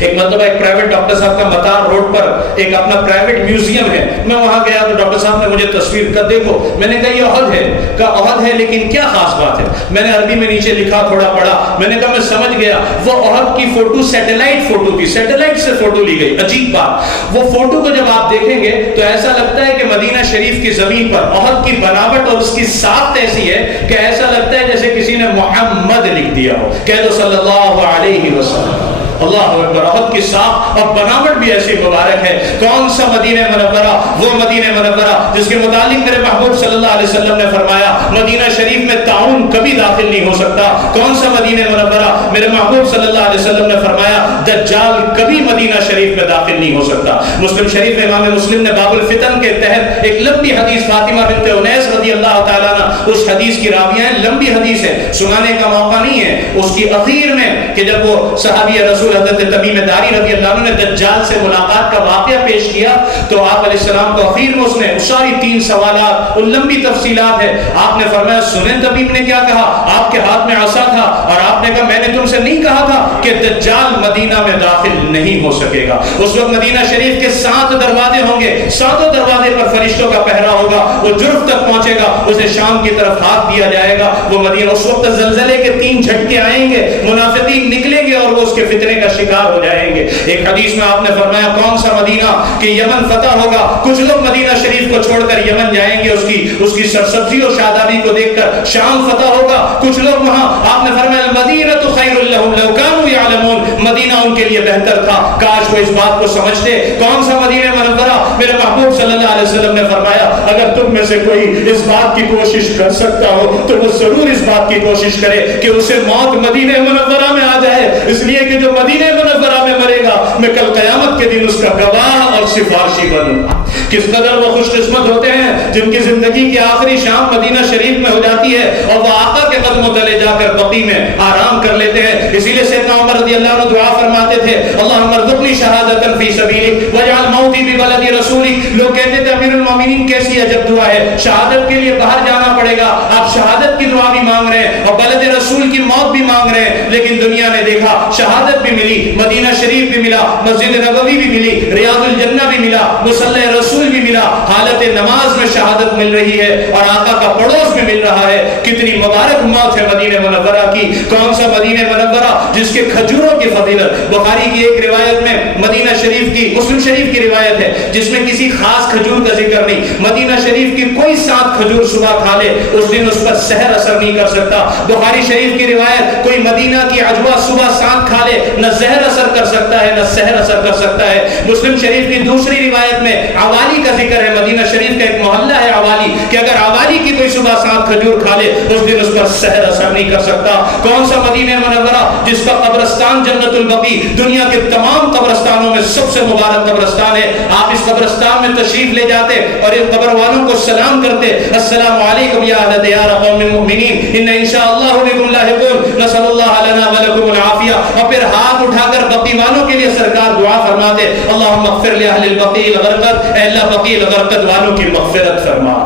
ایک مرتبہ ایک پرائیویٹ ڈاکٹر صاحب کا مطار روڈ پر ایک اپنا پرائیویٹ میوزیم ہے, میں وہاں گیا تو ڈاکٹر صاحب نے مجھے تصویر کر دیکھو, میں نے کہا یہ احد ہے, کہا احد ہے لیکن کیا خاص بات ہے؟ میں نے عربی میں نیچے لکھا تھوڑا پڑھا, میں نے کہا میں سمجھ گیا وہ احد کی فوٹو سیٹلائٹ فوٹو تھی, سیٹلائٹ سے فوٹو لی گئی. عجیب بات, وہ فوٹو کو جب آپ دیکھیں گے تو ایسا لگتا ہے کہ مدینہ شریف کی زمین پر احد کی بناوٹ اور اس کی ساخت ایسی ہے کہ ایسا لگتا ہے جیسے کسی نے محمد لکھ دیا ہو. کہہ دو صلی اللہ علیہ وسلم. اللہ اکبر. احد کی ساخت اور بناوٹ بھی ایسی مبارک ہے. کون سا مدینہ منورہ؟ وہ مدینہ منورہ جس کے متعلق میرے محبوب صلی اللہ علیہ وسلم نے فرمایا مدینہ شریف میں طاعون کبھی داخل نہیں ہو سکتا. کون سا مدینہ منورہ؟ میرے محبوب صلی اللہ علیہ وسلم نے فرمایا دجال کبھی مدینہ شریف میں داخل نہیں ہو سکتا. مسلم شریف میں امام مسلم نے باب الفتن کے تحت ایک لمبی حدیث فاطمہ بنت انیس رضی اللہ تعالیٰ عنہ, اس حدیث کی راویہ ہیں, لمبی حدیث ہے, سنانے کا موقع نہیں ہے. اس کی اخیر میں کہ جب وہ صحابی رسول حضرت تمیم داری رضی اللہ عنہ نے دجال سے ملاقات کا واقعہ پیش کیا تو آپ علیہ السلام کو اخیر میں اس نے ساری 3 سوالات اور لمبی تفصیلات ہے. آپ نے فرمایا سنیں تمیم نے کیا کہا؟ آپ کے ہاتھ میں عصا تھا اور آپ نے کہا میں نے تم سے نہیں کہا تھا کہ دجال مدینہ میں داخل نہیں ہو سکے گا. اس وقت مدینہ شریف کے 7 دروازے ہوں گے, 7 دروازے پر فرشتوں کا پہرا ہوگا. وہ جرف تک پہنچے گا, اسے شام کی طرف ہاتھ دیا جائے گا. وہ مدینہ اس وقت زلزلے کے 3 جھٹکے آئیں گے, منافقین نکلیں گے اور وہ اس کے فتنے کا شکار ہو جائیں گے. ایک حدیث میں آپ نے فرمایا کون سا مدینہ کہ یمن فتح ہوگا. کچھ لوگ مدینہ شریف کو چھوڑ کر یمن جائیں گے, اس کی سرسبزی اور شادابی کو دیکھ کر. شام فتح ہوگا, کچھ لوگ وہاں. آپ نے فرمایا المدینہ خیر لهم لو كانوا يعلمون, مدینہ ان کے لیے بہتر تھا کاش وہ اس بات کو سمجھتے. کون سا مدینہ منورہ؟ میرے محبوب صلی اللہ علیہ وسلم نے فرمایا اگر تم میں سے کوئی اس بات کی کوشش کر سکتا ہو تو وہ ضرور اس بات کی کوشش کرے کہ اسے موت مدینہ منورہ میں آ جائے, اس لیے کہ جو مدینہ منورہ میں مرے گا میں کل قیامت کے دن اس کا گواہ اور سفارشی بنوں. کس قدر وہ خوش قسمت ہوتے ہیں جن کی زندگی کی آخری شام مدینہ شریف میں ہو جاتی ہے اور وہ آقا کے قدموں تلے جا کر بقی میں آرام کر لیتے ہیں. اسی لیے سیدنا عمر رضی اللہ عنہ دعا فرماتے تھے اللہم ارزقنی شہادۃ فی سبیلک واجعل موتی ببلد رسولک. لوگ کہتے تھے امیر المومنین کیسی عجب دعا ہے, شہادت کے لیے باہر جانا پڑے گا, آپ شہادت کی دعا بھی مانگ رہے ہیں اور بلد رسول کی موت بھی مانگ رہے ہیں. لیکن دنیا نے دیکھا شہادت بھی ملی, مدینہ شریف بھی ملا, مسجد نبوی بھی ملی, ریاض الجنہ بھی ملا, مصلی رسول بھی ملا, حالت نماز میں شہادت مل رہی ہے اور آقا کا پڑوس میں مل رہا ہے. کتنی مبارک موت ہے مدینہ منورہ کی. کون سا مدینہ منورہ جس کے کھجوروں کی فضیلت. بخاری کی ایک روایت میں مدینہ شریف کی, مسلم شریف کی روایت ہے جس میں کسی خاص کھجور کا ذکر نہیں. مدینہ شریف کی کوئی 7 کھجور صبح کھا لے اس دن اس پر سحر اثر نہیں کر سکتا. بخاری شریف کی روایت کوئی مدینہ کی عجوہ صبح 7 کھا لے نہ زہر اثر کر سکتا ہے نہ سحر اثر کر سکتا ہے. مسلم شریف کی دوسری روایت میں عوالی کا ذکر ہے. مدینہ شریف کا ایک محلہ ہے عوالی, کہ اگر عوالی کی کوئی صبح 7 کھجور کھا لے اس دن اس پر سحر اثر نہیں کر سکتا. کون سا مدینہ منورہ جس کا قبرستان جنت البقیع دنیا کے تمام قبرستانوں میں سب سے مبارک قبرستان ہے. آپ اس قبرستان میں تشریف لے جاتے اور ان قبر والوں کو سلام کرتے السلام علیکم یا اہل دیار قوم المؤمنین ان انشاءاللہ بکم لاحقون نسأل اللہ لنا ولکم العافیہ. اور پھر ہاتھ اٹھا کر بقیع والوں کے لیے سرکار دعا فرماتے اللہم اغفر لأہل البقیع الغرقد, اے اللہ بقیع الغرقد والوں کی مغفرت فرما.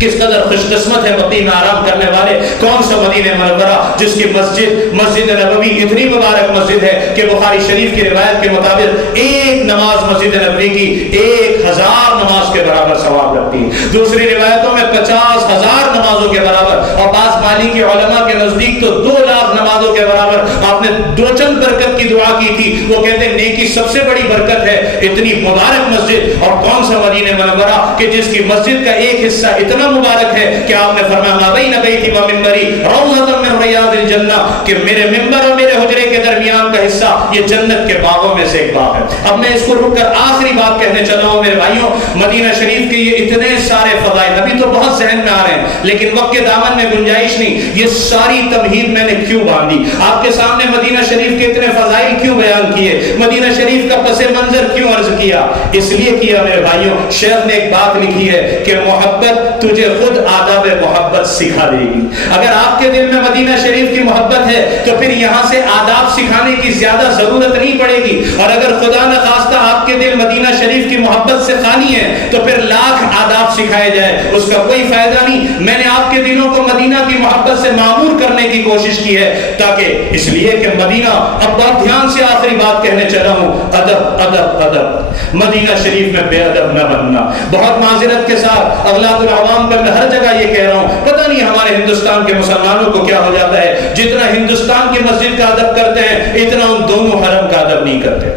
کس قدر خوش قسمت ہے مقیم میں آرام کرنے والے. کون سا مدینہ منورہ جس کی مسجد نبوی اتنی مبارک مسجد ہے کہ بخاری شریف کی روایت کے مطابق ایک نماز مسجد نبوی کی 1000 نماز کے برابر ثواب رکھتی ہے. دوسری روایتوں میں 50,000 نمازوں کے برابر، اور بعض مالکی علماء کے نزدیک تو 2 لاکھ نمازوں کے برابر. آپ نے دو چند برکت کی دعا کی تھی، وہ کہتے ہیں نیکی سب سے بڑی برکت ہے. اتنی مبارک مسجد، اور کون سا مدینہ منورہ کہ جس کی مسجد کا ایک حصہ اتنا مبارک ہے کہ آپ نے فرمایا ما بین بیتی و منبری روضۃ من ریاض الجنہ، کہ میرے منبر اور میرے حجرے کے درمیان کا حصہ یہ جنت کے باغوں میں سے ایک باغ ہے. اب میں اس کو رک کر آخری بات کہنے چلا ہوں میرے بھائیوں. مدینہ شریف کے یہ اتنے سارے فضائل ابھی تو بہت ذہن میں آ رہے ہیں، لیکن وقت کے دامن میں گنجائش نہیں. یہ ساری تمہید میں نے کیوں باندھی آپ کے سامنے؟ مدینہ شریف کے اتنے فضائل کیوں بیان کیے؟ مدینہ شریف کا پس منظر کیوں عرض کیا؟ اس لیے کیا میرے بھائیوں، شیخ نے ایک بات لکھی ہے کہ محبت تجھے خود آداب محبت سکھا دے گی. اگر آپ کے دل میں مدینہ شریف کی محبت ہے تو پھر یہاں سے آداب سکھانے کی زیادہ ضرورت نہیں پڑے گی. اور اگر خدا نخواستہ آپ کے دل مدینہ شریف کی محبت سے خالی ہے تو پھر لاکھ آداب سکھائے جائے اس کا کوئی فائدہ نہیں. میں نے آپ کے دلوں کو مدینہ کی محبت سے معمور کرنے کی کوشش کی ہے، تاکہ اس لیے کہ مدینہ، اب بہت دھیان سے آخری بات کہنے چلا ہوں، ادب ادب ادب. مدینہ شریف میں بے ادب نہ بننا. بہت معذرت کے ساتھ اغلاط العوام پر میں ہر جگہ یہ کہہ رہا ہوں، پتہ نہیں ہمارے ہندوستان کے مسلمانوں کو کیا ہو جاتا ہے، جتنا ہندوستان کی مسجد کا ادب کرتے ہیں اتنا ان دونوں حرم کا ادب نہیں کرتے.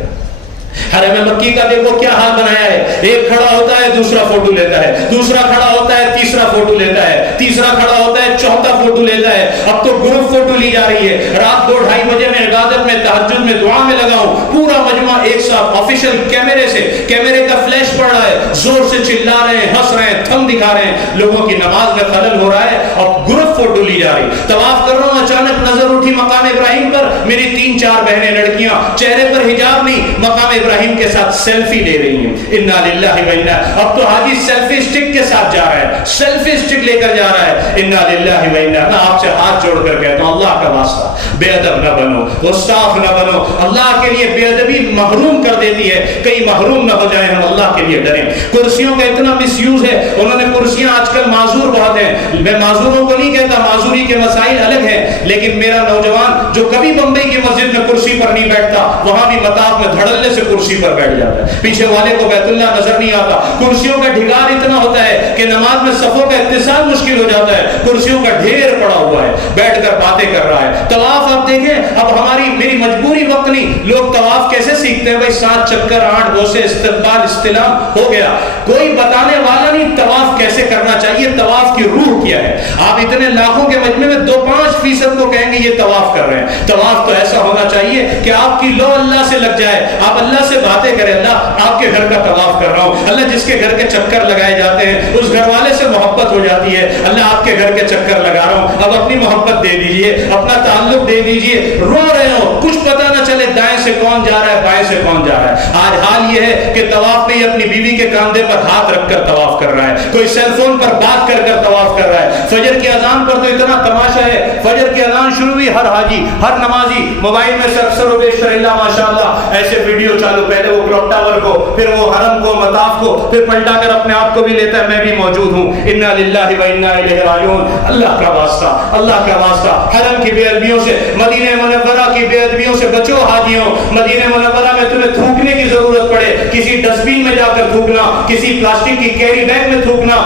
حرم مکی کا دیکھو کیا حال بنایا ہے. ایک کھڑا ہوتا ہے دوسرا فوٹو لیتا ہے، دوسرا کھڑا ہوتا ہے تیسرا فوٹو لیتا ہے، تیسرا کھڑا ہوتا ہے چوتھا فوٹو لیتا ہے. اب تو گروپ فوٹو لی جا رہی ہے. رات 2-2:30 بجے میں عبادت میں تہجد میں دعا میں لگا ہوں، پورا مجمع ایک ساتھ آفیشل کیمرے سے، کیمرے کا فلیش پڑ رہا ہے، زور سے چلا رہے ہیں، ہنس رہے ہیں، تھم دکھا رہے ہیں. لوگوں کی نماز میں خلل ہو رہا ہے اور گروپ فوٹو لی جا رہی. طواف کر رہا ہوں، اچانک نظر اٹھی مقام ابراہیم پر، میری 3-4 بہنیں لڑکیاں چہرے پر حجاب نہیں، مقام ابراہیم کے ساتھ سیلفی لے رہی ہیں. انا للہ و انا، اب تو حاجی سیلفی اسٹک کے ساتھ جا رہا ہے، سیلفی اسٹک لے کر جا رہا ہے. انا للہ و انا. میں آپ سے ہاتھ جوڑ کر کہتا ہوں اللہ کا واسطہ بے ادب نہ بنو، گستاخ نہ بنو. اللہ کے لیے بے ادبی محروم کر دیتی ہے، کہیں محروم نہ ہو جائیں. ہم اللہ کے لیے ڈریں. کرسیوں کا اتنا مس یوز ہے، انہوں نے کرسیاں آج کل معذور بہت ہیں. میں معذوروں کو نہیں کہتا، معذوری کے مسائل الگ ہیں، لیکن میرا نوجوان جو کبھی بمبئی کی مسجد میں کرسی پر نہیں بیٹھتا، وہاں بھی مطاف میں دھڑلے سے کرسی پر بیٹھ جاتا ہے. پیچھے والے کو بیت اللہ نظر نہیں آتا. کرسیوں کا ڈھگار اتنا ہوتا ہے کہ نماز میں صفوں کا اتصال مشکل ہو جاتا ہے. کرسیوں کا ڈھیر پڑا ہوا ہے، بیٹھ کر باتیں کر رہا ہے. طواف آپ دیکھیں، اب میری مجبوری وقت نہیں. لوگ طواف کیسے سیکھتے ہیں بھائی؟ 7 چکر 8 بوسے استقبال استلام ہو گیا. کوئی بتانے والا نہیں طواف کیسے کرنا چاہیے، طواف کی روح کیا ہے. آپ اتنے لاکھوں کے مجمع میں 2-5% کو کہیں گے یہ طواف کر رہے ہیں. طواف تو ایسا ہونا چاہیے کہ آپ کی لو اللہ سے لگ جائے، آپ اللہ سے باتیں کریں. اللہ آپ کے گھر کا طواف کر رہا ہوں، اللہ جس کے گھر کے چکر لگائے جاتے ہیں اس گھر والے سے محبت ہو جاتی ہے. اللہ آپ کے گھر کے چکر لگا رہا ہوں، اب اپنی محبت دے دیجئے، اپنا تعلق دے دیجئے. رو رہے ہو، کچھ پتہ نہ چلے دائیں سے کون جا رہا ہے بائیں سے کون جا رہا ہے. آج حال یہ ہے کہ طواف میں اپنی بیوی کے کاندھے پر ہاتھ رکھ کر طواف کر رہا ہے، کوئی سیل فون پر بات کر کر طواف کر رہا ہے. فجر کی اذان پر تو اتنا تماشا ہے. فجر کی اذان شروع ہوئی، ہر حاجی ہر نمازی موبائل میں سے اکثر و بیشتر اللہ ماشاءاللہ ایسے ویڈیو چالو، پہلے وہ کلاک ٹاور کو، پھر وہ حرم کو، مطاف کو، پھر پلٹا کر اپنے آپ کو بھی لیتا ہے میں بھی موجود ہوں. انا للہ و انا الیہ راجعون. اللہ کا واسطہ، اللہ کا واسطہ، حرم کی بے ادبیوں سے، مدینہ منورہ کی بے ادبیوں سے بچو حاجیوں. مدینہ منورہ میں تمہیں تھوکنے کی ضرورت پڑے، کسی ڈسٹ بین میں جا کر تھوکنا، کسی پلاسٹک کی کیری بیگ میں تھوکنا،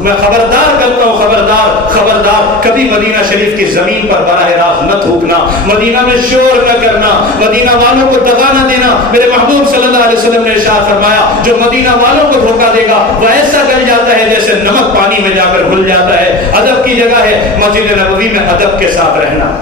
میں خبردار کرتا ہوں، خبردار خبردار، کبھی مدینہ شریف کی زمین پر براہ راست نہ تھوکنا، مدینہ میں شور نہ کرنا، مدینہ والوں کو دغا نہ دینا. میرے محبوب صلی اللہ علیہ وسلم نے ارشاد فرمایا جو مدینہ والوں کو دھوکا دے گا وہ ایسا گل جاتا ہے جیسے نمک پانی میں جا کر گھل جاتا ہے. ادب کی جگہ ہے مسجد نبوی میں ادب کے ساتھ رہنا.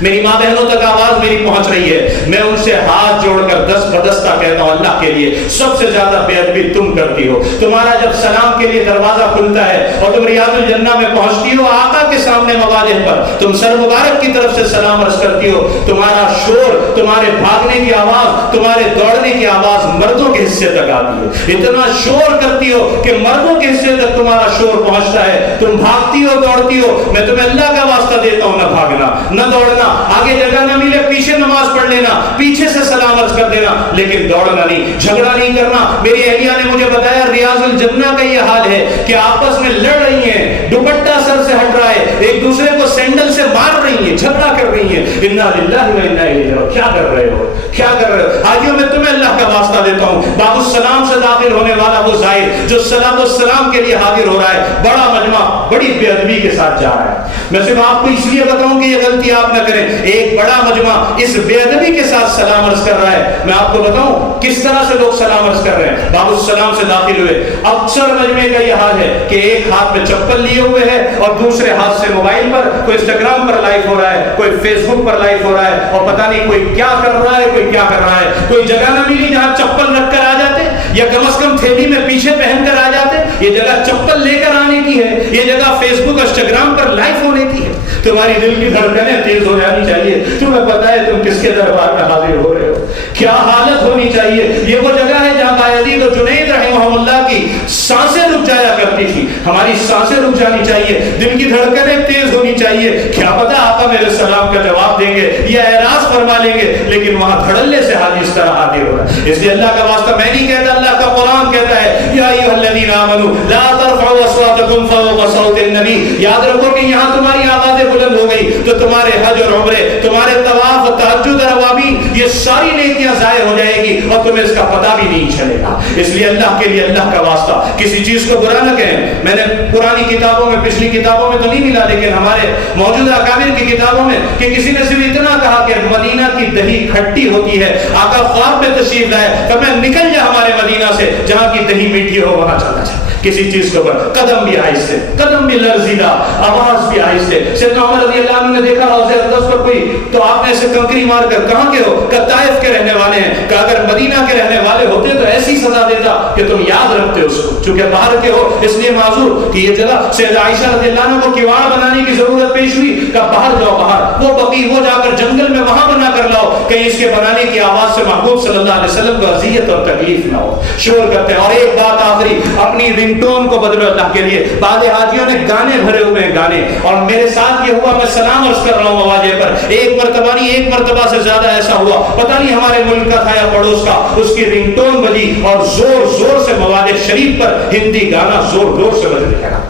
میری ماں بہنوں تک آواز میری پہنچ رہی ہے، میں ان سے ہاتھ جوڑ کر دست بدستہ کہتا ہوں اللہ کے لیے سب سے زیادہ بے ادبی تم کرتی ہو. تمہارا جب سلام کے لیے دروازہ کھلتا ہے اور تم ریاض الجنہ میں پہنچتی ہو، آقا کے سامنے مواجہ پر تم سر مبارک کی طرف سے سلام عرض کرتی ہو، تمہارا شور، تمہارے بھاگنے کی آواز، تمہارے دوڑنے کی آواز مردوں کے حصے تک آتی ہے. اتنا شور کرتی ہو کہ مردوں کے حصے تک تمہارا شور پہنچتا ہے. تم بھاگتی ہو، دوڑتی ہو. میں تمہیں اللہ کا واسطہ دیتا ہوں نہ بھاگنا، نہ دوڑنا. آگے جگہ نہ ملے پیچھے نماز پڑھ لینا، پیچھے سے سلام عرض کر دینا، لیکن دوڑنا نہیں، جھگڑا نہیں کرنا۔ میری اہلیہ نے مجھے بتایا ریاض الجنہ کا یہ حال ہے کہ آپس میں لڑ رہی ہیں، دوپٹہ سر سے ہٹ رہا ہے، ایک دوسرے کو سینڈل سے مار رہی ہیں، جھگڑا کر رہی ہیں۔ انا للہ و انا الیہ راجعون۔ کیا کر رہے ہو، کیا کر رہے ہو؟ حاجیوں میں تمہیں اللہ کا واسطہ دیتا ہوں، باب السلام سے داخل ہونے والا وہ زائر جو صلاۃ والسلام کے لیے حاضر ہو رہا ہے، بڑا مجمع بڑی بے ادبی کے ساتھ جا رہا ہے۔ میں صرف آپ کو اس لیے بتاؤں کہ یہ غلطی آپ نہ کریں، ایک بڑا مجمع اس بے ادبی کے ساتھ سلام عرض کر رہا ہے۔ میں آپ کو بتاؤں کس طرح سے لوگ سلام عرض کر رہے ہیں۔ باب السلام سے داخل ہوئے، اکثر مجمع کا یہ حال ہے کہ ایک ہاتھ میں چپل لیے ہوئے ہے اور دوسرے ہاتھ سے موبائل پر کوئی انسٹاگرام پر لائیو ہو رہا ہے، کوئی فیس بک پر لائیو ہو رہا ہے، اور پتہ نہیں کوئی کیا کر رہا ہے، کوئی کیا کر رہا ہے۔ کوئی جگہ نہ ملی جہاں چپل رکھ کر آ جاتے، یا کم از کم تھیلی میں پیچھے پہن کر آ جاتے۔ یہ جگہ چپل لے کر آنے کی ہے، یہ جگہ فیس بک انسٹاگرام پر لائیو ہونے کی ہے۔ تمہاری دل کی دھڑکنیں تیز ہو جانی چاہیے، تمہیں پتہ ہے تم کس کے دربار میں حاضر ہو رہے ہو، کیا حالت ہونی چاہیے۔ یہ وہ جگہ ہے جہاں بایزید و جنید رحمہ اللہ کی سانسیں رک جایا کرتی تھی، ہماری سانسیں رک جانی چاہیے، دل کی دھڑکنیں تیز ہونی چاہیے۔ کیا پتہ آقا میرے سلام کا جواب دیں گے یا اعراض فرما لیں گے، لیکن وہاں دھڑلے سے حاجی اس طرح حاضر ہو رہا ہے۔ اس لیے اللہ کا واسطہ میں نہیں کہتا، اللہ کا قرآن کہتا ہے یا ایھا الذین آمنوا لا ترفعوا اصواتکم فوق صوت النبی۔ یاد رکھو کہ یہاں تمہاری آوازیں بلند ہو گئی تو تمہارے حج اور عمرے، تمہارے طواف، تہجد اور اوابین، یہ ساری نیکیاں ضائع ہو جائے گی اور تمہیں اس کا پتہ بھی نہیں چلے گا۔ اس لیے اللہ کے لیے اللہ کا واسطہ کسی چیز کو برا نہ کہیں۔ میں نے پرانی کتابوں میں، پچھلی کتابوں میں تو نہیں ملا، لیکن ہمارے موجودہ اکابر کی کتابوں میں کہ کسی نے صرف اتنا کہا کہ مدینہ کی دہی کھٹی ہوتی ہے۔ آقا خواب میں تشریف لائے، فرمایا نکل جا ہمارے مدینہ سے، جہاں کی دہی میٹھی ہو وہاں چلا جا۔ کسی چیز کے اوپر قدم بھی آہستہ، قدم بھی لرزیدہ، آواز بھی آہستہ۔ سیدنا عمر رضی اللہ عنہ نے دیکھا روضہ اقدس پر کوئی، تو آپ نے اسے کنکری مار کر کہاں کے ہو؟ کہ طائف کے رہنے والے ہیں۔ کہ اگر مدینہ کے رہنے والے ہوتے تو ایسی سزا دیتا کہ تم یاد رکھتے اس کو، چونکہ باہر کے ہو اس لیے معذور۔ کہ یہ جگہ سیدہ عائشہ رضی اللہ عنہ کو کیواڑ بنانے کی ضرورت پیش ہوئی، کہ باہر جاؤ، باہر وہ بقی وہ جا کر جنگل میں وہاں بنا کر لاؤ، کہیں اس کے بنانے کی آواز سے محبوب صلی اللہ علیہ وسلم کو اذیت اور تکلیف نہ ہو۔ شور کرتے ہیں۔ اور ایک بات آخری، اپنی رنگ ٹون کو بدلو اللہ کے لیے۔ بعض حاجیوں نے گانے بھرے ہوئے ہیں، گانے، اور میرے ساتھ یہ ہوا، میں سلام عرض کر رہا ہوں مواجہ پر، ایک مرتبہ نہیں، ایک مرتبہ سے زیادہ ایسا ہوا، پتہ نہیں ہمارے ملک کا تھا یا پڑوس کا، اس کی رنگ ٹون بجی اور زور زور سے مواجہ شریف پر ہندی گانا زور زور سے بجنے لگا۔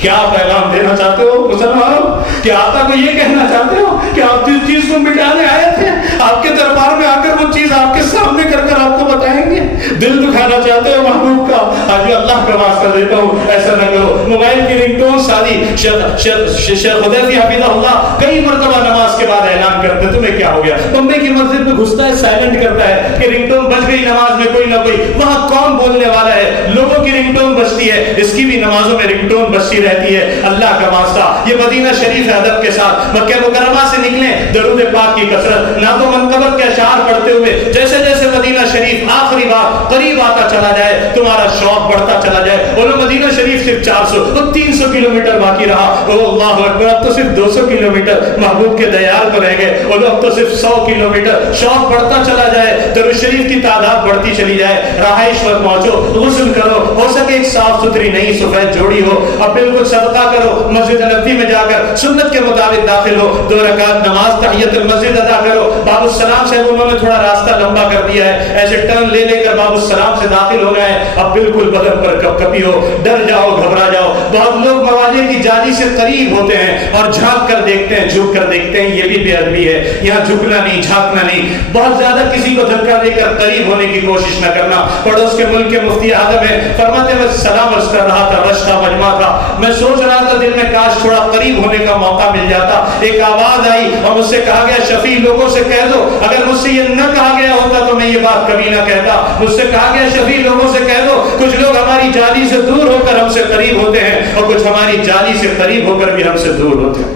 کیا پیغام دینا چاہتے ہو مسلمانوں؟ کیا آقا کو یہ کہنا چاہتے ہو کہ آپ جس چیز کو مٹانے آئے تھے، آپ کے دربار میں آ کر وہ چیز آپ کے سامنے کر کر آپ کو بتائیں گے؟ دل دکھانا چاہتے ہو محبوب کا؟ آج اللہ کا واسطہ دیتا ہوں ایسا نہ کرو۔ موبائل کی رنگ ٹون سادی، شیخ حذیفی حفظہ اللہ کئی مرتبہ نماز کے بعد اعلان کرتے، تمہیں کیا ہو گیا؟ بمبئی کی مسجد میں گھستا ہے، سائلنٹ کرتا ہے کہ رنگ ٹون بج گئی نماز میں، کوئی نہ کوئی وہاں کون بولنے والا ہے، لوگوں کی رنگ ٹون بجتی ہے، اس کی بھی نمازوں میں رنگ ٹون بجتی رہتی ہے۔ اللہ کا واسطہ یہ مدینہ شریف ادب کے ساتھ مکہ مکرمہ سے نکلیں، درود پاک کی کثرت، نعت و منقبت کے اشعار پڑھتے ہوئے، جیسے جیسے مدینہ شریف آخری بار قریب آتا چلا جائے تمہارا شوق بڑھتا چلا جائے۔ اور مدینہ شریف صرف 400 اور 300 کلومیٹر باقی رہا، اللہ اکبر، اب تو صرف 200 کلومیٹر محبوب کے دیار کو رہ گئے، اور اب تو صرف 100 کلومیٹر۔ شوق بڑھتا چلا جائے، درود شریف کی تعداد بڑھتی چلی جائے، رہائش پر پہنچو، غسل کرو، ہو سکے ایک صاف ستھری نئی سفید جوڑی ہو، اب بالکل صدقہ کرو، مسجد نبوی میں جا کر سنت کے مطابق داخل ہو، 2 رکعت نماز تحیت المسجد ادا کرو۔ باب السلام سے انہوں نے تھوڑا راستہ لمبا کر دیا ہے، ایسے ٹرن لے لے کر باب السلام سے داخل ہونا ہے، اب بالکل بدن پر کپ کپی ہو، ڈر جاؤ، گھبرا جاؤ۔ بہت لوگ مواجہ کی جالی سے قریب ہوتے ہیں اور جھانک کر دیکھتے ہیں، جھک کر دیکھتے ہیں، یہ بھی بے ادبی ہے۔ یہاں جھکنا نہیں، جھانکنا نہیں، بہت زیادہ کسی کو دھکا دے کر قریب ہونے کی کوشش نہ کرنا۔ پڑوس کے ملک کے مفتی اعظم ہیں، فرماتے ہیں میں سلام عرض کر رہا تھا، رش تھا، مجمع تھا، میں سوچ رہا تھا دل میں کاش تھوڑا قریب ہونے کا موقع مل جاتا۔ ایک آواز آئی اور مجھ سے کہا گیا شفیع لوگوں سے کہہ دو، اگر مجھ سے یہ نہ کہا گیا ہوتا تو میں یہ بات کبھی نہ کہتا۔ مجھ سے کہا گیا شفیع لوگوں سے کہہ دو، کچھ لوگ ہماری جالی سے دور ہو کر ہم سے قریب ہوتے ہیں اور کچھ ہماری جالی سے قریب ہو کر بھی ہم سے دور ہوتے ہیں۔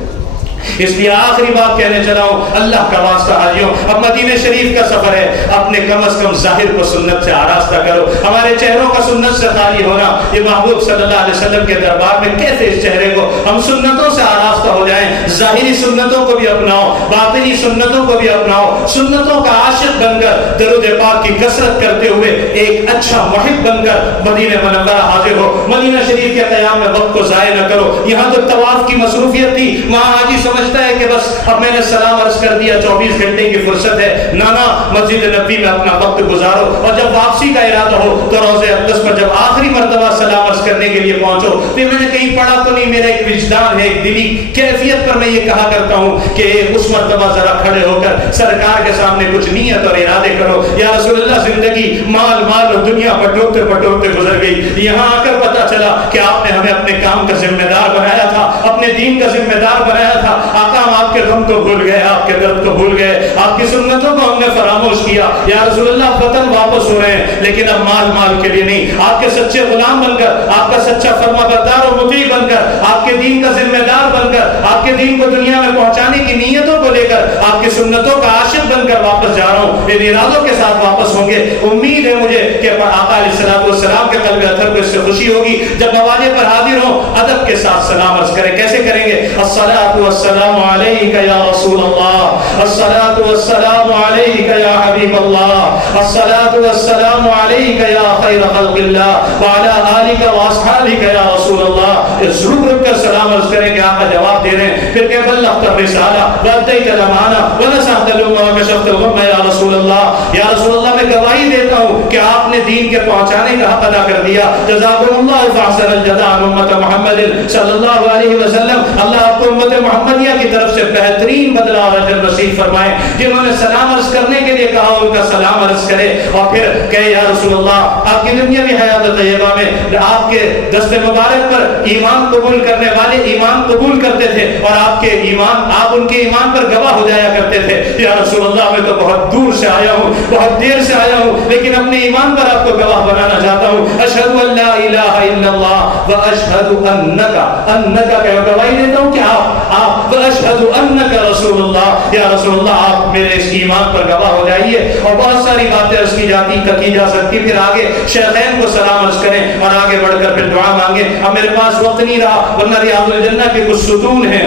اس لیے آخری بات کہنے چلا ہوں، اللہ کا واسطہ حاجیوں، اب مدینہ شریف کا سفر ہے، اپنے کم از کم ظاہر کو سنت سے آراستہ کرو۔ ہمارے ہمارے چہروں کا سنت سے خالی ہونا، یہ محبوب صلی اللہ علیہ وسلم کے دربار میں کیسے اس چہرے کو ہم سنتوں سے آراستہ ہو جائیں۔ ظاہری سنتوں کو بھی اپناؤ، باطنی سنتوں کو بھی اپناؤ، سنتوں کا عاشق بن کر درود پاک کی کثرت کرتے ہوئے ایک اچھا محب بن کر مدینہ منورہ حاضر ہو۔ مدینہ شریف کے قیام میں وقت کو ضائع نہ کرو۔ یہاں تو طواف کی مصروفیت تھی، وہاں حاجی سمجھتا ہے کہ بس اب میں نے سلام عرض کر دیا، 24 گھنٹے کی فرصت ہے۔ نانا مسجد نبوی میں اپنا وقت گزارو، اور جب واپسی کا ارادہ ہو تو روضہ اقدس پر جب آخری مرتبہ سلام عرض کرنے کے لیے پہنچو، پھر میں نے کہیں پڑھا تو نہیں، میرا ایک وجدان ہے، ایک دلی کیفیت پر میں یہ کہا کرتا ہوں کہ اس مرتبہ ذرا کھڑے ہو کر سرکار کے سامنے کچھ نیت اور ارادے کرو۔ یا رسول اللہ، زندگی مال مال اور دنیا بٹورتے بٹورتے گزر گئی، یہاں آ کر پتا چلا کہ آپ نے ہمیں اپنے کام کا ذمہ دار بنایا تھا، اپنے دین کا ذمہ دار بنایا تھا۔ آقا، ہم آپ کے غم کو بھول گئے، آپ کے درد کو بھول گئے، آپ کی سنتوں کو ہم نے فراموش کیا۔ یا رسول اللہ، وطن واپس ہو رہے ہیں، لیکن اب مال مال کے لیے نہیں، آپ کے سچے غلام بن کر، آپ کا سچا فرما بردار اور مطیع بن کر، آپ کے دین کا ذمہ دار بن کر، آپ کے دین کو دنیا میں پہنچانے کی نیتوں کو لے کر، آپ کی سنتوں کا عاشق بن کر واپس جا رہا ہوں۔ ان ارادوں کے ساتھ واپس ہوں گے۔ امید ہے مجھے کہ آقا علیہ السلام کے قلب اطہر کو اس سے خوشی ہوگی جب نوازے پر حاضر ہوں، ادب کے ساتھ سلام عرض کریں۔ کیسے کریں گے؟ الصلاۃ والسلام علیک یا رسول اللہ، الصلاۃ والسلام علیک یا حبیب اللہ، الصلاۃ والسلام علیک یا خیر خلق اللہ وعلی آلک واصحابک یا رسول اللہ۔ اس رک رک کر سلام عرض کریں کہ آقا جواب دے رہے ہیں، پھر کہ بلغت الرسالہ وادیت الامانہ ونصحت الامہ وکشفت الغمہ یا رسول اللہ۔ یا رسول اللہ، میں گواہی دیتا ہوں کہ آپ نے دین کے پہنچانے کا حق ادا کر دیا۔ جزاکم اللہ فاحسن الجزاء امت محمد صلی اللہ علیہ وسلم۔ اللہ آپ کو امت محمدیہ کی طرف سے بہترین بدلہ اور اجر نصیب فرمائے۔ جنہوں نے سلام عرض کرنے کے لیے کہا ان کا سلام عرض کرے، اور پھر کہے یا رسول اللہ، آپ کی دنیاوی حیات طیبہ میں آپ کے دست مبارک پر ایمان قبول کرنے والے ایمان قبول کرتے تھے، اور آپ کے ایمان، آپ ان کے ایمان پر گواہ ہو جایا کرتے تھے۔ یا رسول اللہ، میں تو بہت دور سے آیا ہوں، بہت دیر سے آیا ہوں، لیکن اپنے ایمان پر آپ کو گواہ بنانا چاہتا ہوں۔ اشہد ان لا الہ الا اللہ و اشہد انک کہ گواہی دیتا ہوں کہ آپ و اشہد انک رسول اللہ۔ یا رسول اللہ، آپ میرے اس ایمان پر گواہ ہو جائیے۔ اور بہت ساری باتیں عرض کی جا سکتی، پھر آگے شیخین کو سلام عرض کریں اور آگے بڑھ کر پھر دعا مانگیں۔ اب میرے پاس وقت نہیں رہا، ورنہ ریاض الجنہ کے کچھ ستون ہیں،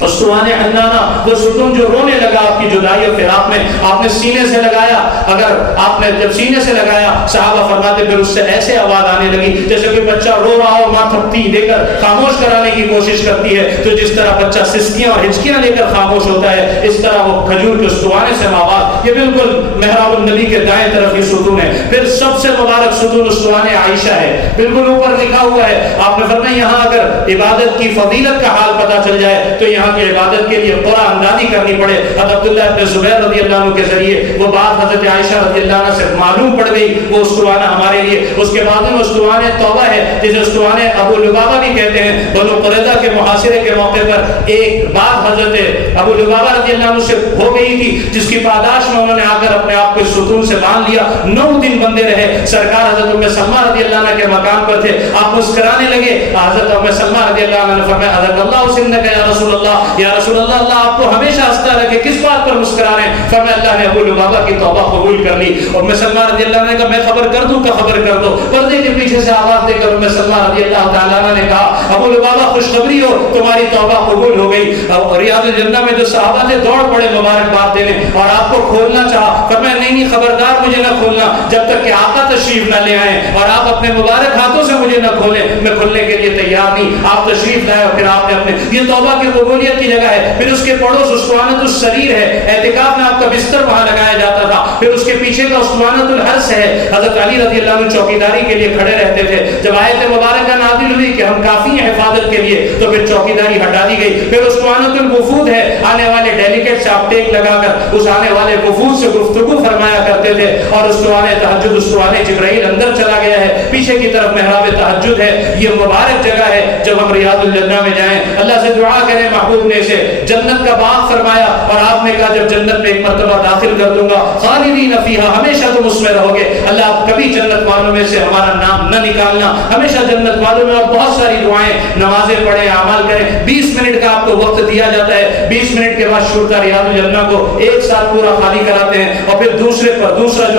اسطوانِ حنانہ، وہ ستون جو رونے لگا آپ کی جدائی و فراق میں، آپ نے سینے سے لگایا۔ اگر آپ نے جب سینے سے لگایا، صحابہ فرماتے پھر اس سے ایسے آواز آنے لگی جیسے کوئی بچہ رو رہا ہو، ماں تھپتی دے کر خاموش کرانے کی کوشش کرتی ہے، تو جس طرح بچہ سسکیاں اور ہچکیاں لے کر خاموش ہوتا ہے، اس طرح وہ کھجور کے استوانے سے آواز۔ یہ بالکل محراب النبی کے دائیں طرف یہ ستون ہے۔ پھر سب سے مبارک ستون استوانِ عائشہ ہے، بالکل اوپر لکھا ہوا ہے۔ آپ نے فرمایا یہاں اگر عبادت کی فضیلت کا حال پتہ چل جائے تو یہاں کی عبادت کے لیے قرآن اندازی کرنی پڑے۔ حضرت عبداللہ ابن زبیر رضی اللہ عنہ کے ذریعے وہ بات حضرت عائشہ رضی اللہ عنہ سے معلوم پڑ گئی، وہ استوانہ ہمارے لیے۔ اس کے بعد میں استوانِ توبہ ہے، جسے استوانِ ابو لبابہ بھی کہتے ہیں۔ بنو قریظہ کے محاصرے کے موقع پر ایک بات حضرت ابو لبابہ رضی اللہ عنہ سے ہو گئی تھی، جس کی پاداش میں انہوں نے آ کر اپنے آپ کو ستون سے باندھ لیا۔ 9 دن بندے رہے۔ سرکار حضرت ام سلمہ رضی اللہ عنہ کے مقام پر تھے، آپ مسکرانے لگے۔ حضرت ام سلمہ رضی اللہ عنہ نے فرمایا حضرت اللہ سنک یا رسول اللہ، یا رسول اللہ، اللہ آپ کو ہمیشہ ہنستا رکھے، کس بات پر مسکرا رہے ہیں؟ فرمایا اللہ نے ابو لبابہ کی توبہ قبول کر لی۔ اور ام سلمہ رضی اللہ عنہ نے کہا میں خبر کر دوں؟ کہ خبر کر دو۔ پردے کے پیچھے سے آواز دے کر ام سلمہ رضی اللہ تعالیٰ عنہ نے کہا ابو لبابہ خوشخبری ہو، تمہاری توبہ قبول ہو گئی۔ اور ریاض الجنہ میں جو صحابہ تھے دوڑ پڑے مبارکباد دینے، اور آپ کو کھولنا چاہا۔ فرمایا نہیں خبردار مجھے نہ کھولنا جب تک کہ آقا تشریف نہ لے آئیں، اور آپ اپنے مبارک ہاتھوں سے مجھے نہ کھولیں، میں کھلنے کے لیے تیار نہیں۔ آپ تشریف لائے، اور پھر آپ نے اپنے، یہ توبہ کی قبولیت کی جگہ ہے۔ پھر اس کے پڑوس اسطوانۃ السریر ہے، اعتکاف میں آپ کا بستر وہاں لگایا جاتا تھا۔ پھر اس کے پیچھے کا اسطوانۃ الحرس ہے، حضرت علی رضی اللہ عنہ چوکیداری کے لیے کھڑے رہتے تھے۔ جب آیت مبارکہ نازل ہوئی کہ ہم کافی ہیں حفاظت کے لیے، تو پھر چوکیداری ہٹا دی گئی۔ پھر اسطوانۃ الوفود ہے، آنے والے ڈیلیگیٹ سے آپ ٹیک لگا کر اس آنے والے وفود سے گفتگو فرمایا کرتے تھے۔ اور اسطوانۂ تہجد، اسطوانۂ جبرائیل اندر چلا گیا ہے، پیچھے کی طرف محراب تہجد ہے۔ یہ مبارک جگہ ہے، جب ہم ریاض الجنہ میں جائیں اللہ سے دعا کریں، محبوب نے اسے جنت کا باغ فرمایا، اور آپ نے کہا جب جنت میں ایک مرتبہ داخل کر دوں گا خالدین فیہا، ہمیشہ تم اس میں رہو گے۔ اللہ آپ کبھی جنت والوں میں سے ہمارا نام نہ نکالنا، ہمیشہ جنت والوں میں۔ اور بہت ساری دعائیں، نمازیں پڑھیں، اعمال کریں۔ 20 منٹ کا آپ کو وقت دیا جاتا ہے، 20 منٹ کے بعد شرطہ ریاض الجنہ کو ایک ساتھ پورا خالی کراتے ہیں، اور پھر دوسرے پر دوسرا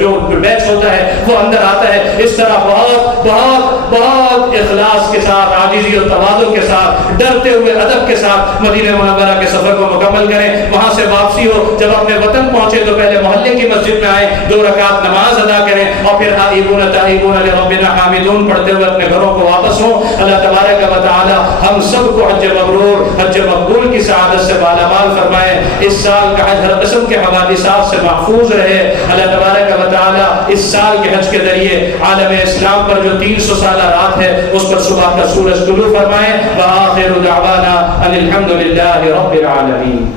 جو بیچ ہوتا ہے وہ اندر آتا ہے۔ اس طرح بہت بہت بہت اخلاص کے ساتھ، عاجزی اور تواضع کے ساتھ، ڈرتے ہوئے ادب کے ساتھ مدینہ منورہ کے سفر کو مکمل کریں۔ وہاں سے واپسی ہو، جب اپنے وطن پہنچے تو پہلے محلے کی مسجد میں آئیں، 2 رکعت نماز ادا کریں اور پھر آئبون تائبون لربنا حامدون پڑھتے ہوئے اپنے گھروں کو واپس ہوں۔ اللہ تبارک و تعالی ہم سب کو حج مبرور، حج مقبول کی سعادت سے بالا مال فرمائے۔ اس سال کا حج ہر قسم کے حوادثات سے محفوظ رہے۔ اللہ تبارک و تعالی اس سال کے حج کے ذریعے عالم اسلام پر جو 300 سالہ رات ہے اس پر صبح کا سورج طلوع فرمائے۔ وآخر دعوانا ان الحمد للہ رب العالمین۔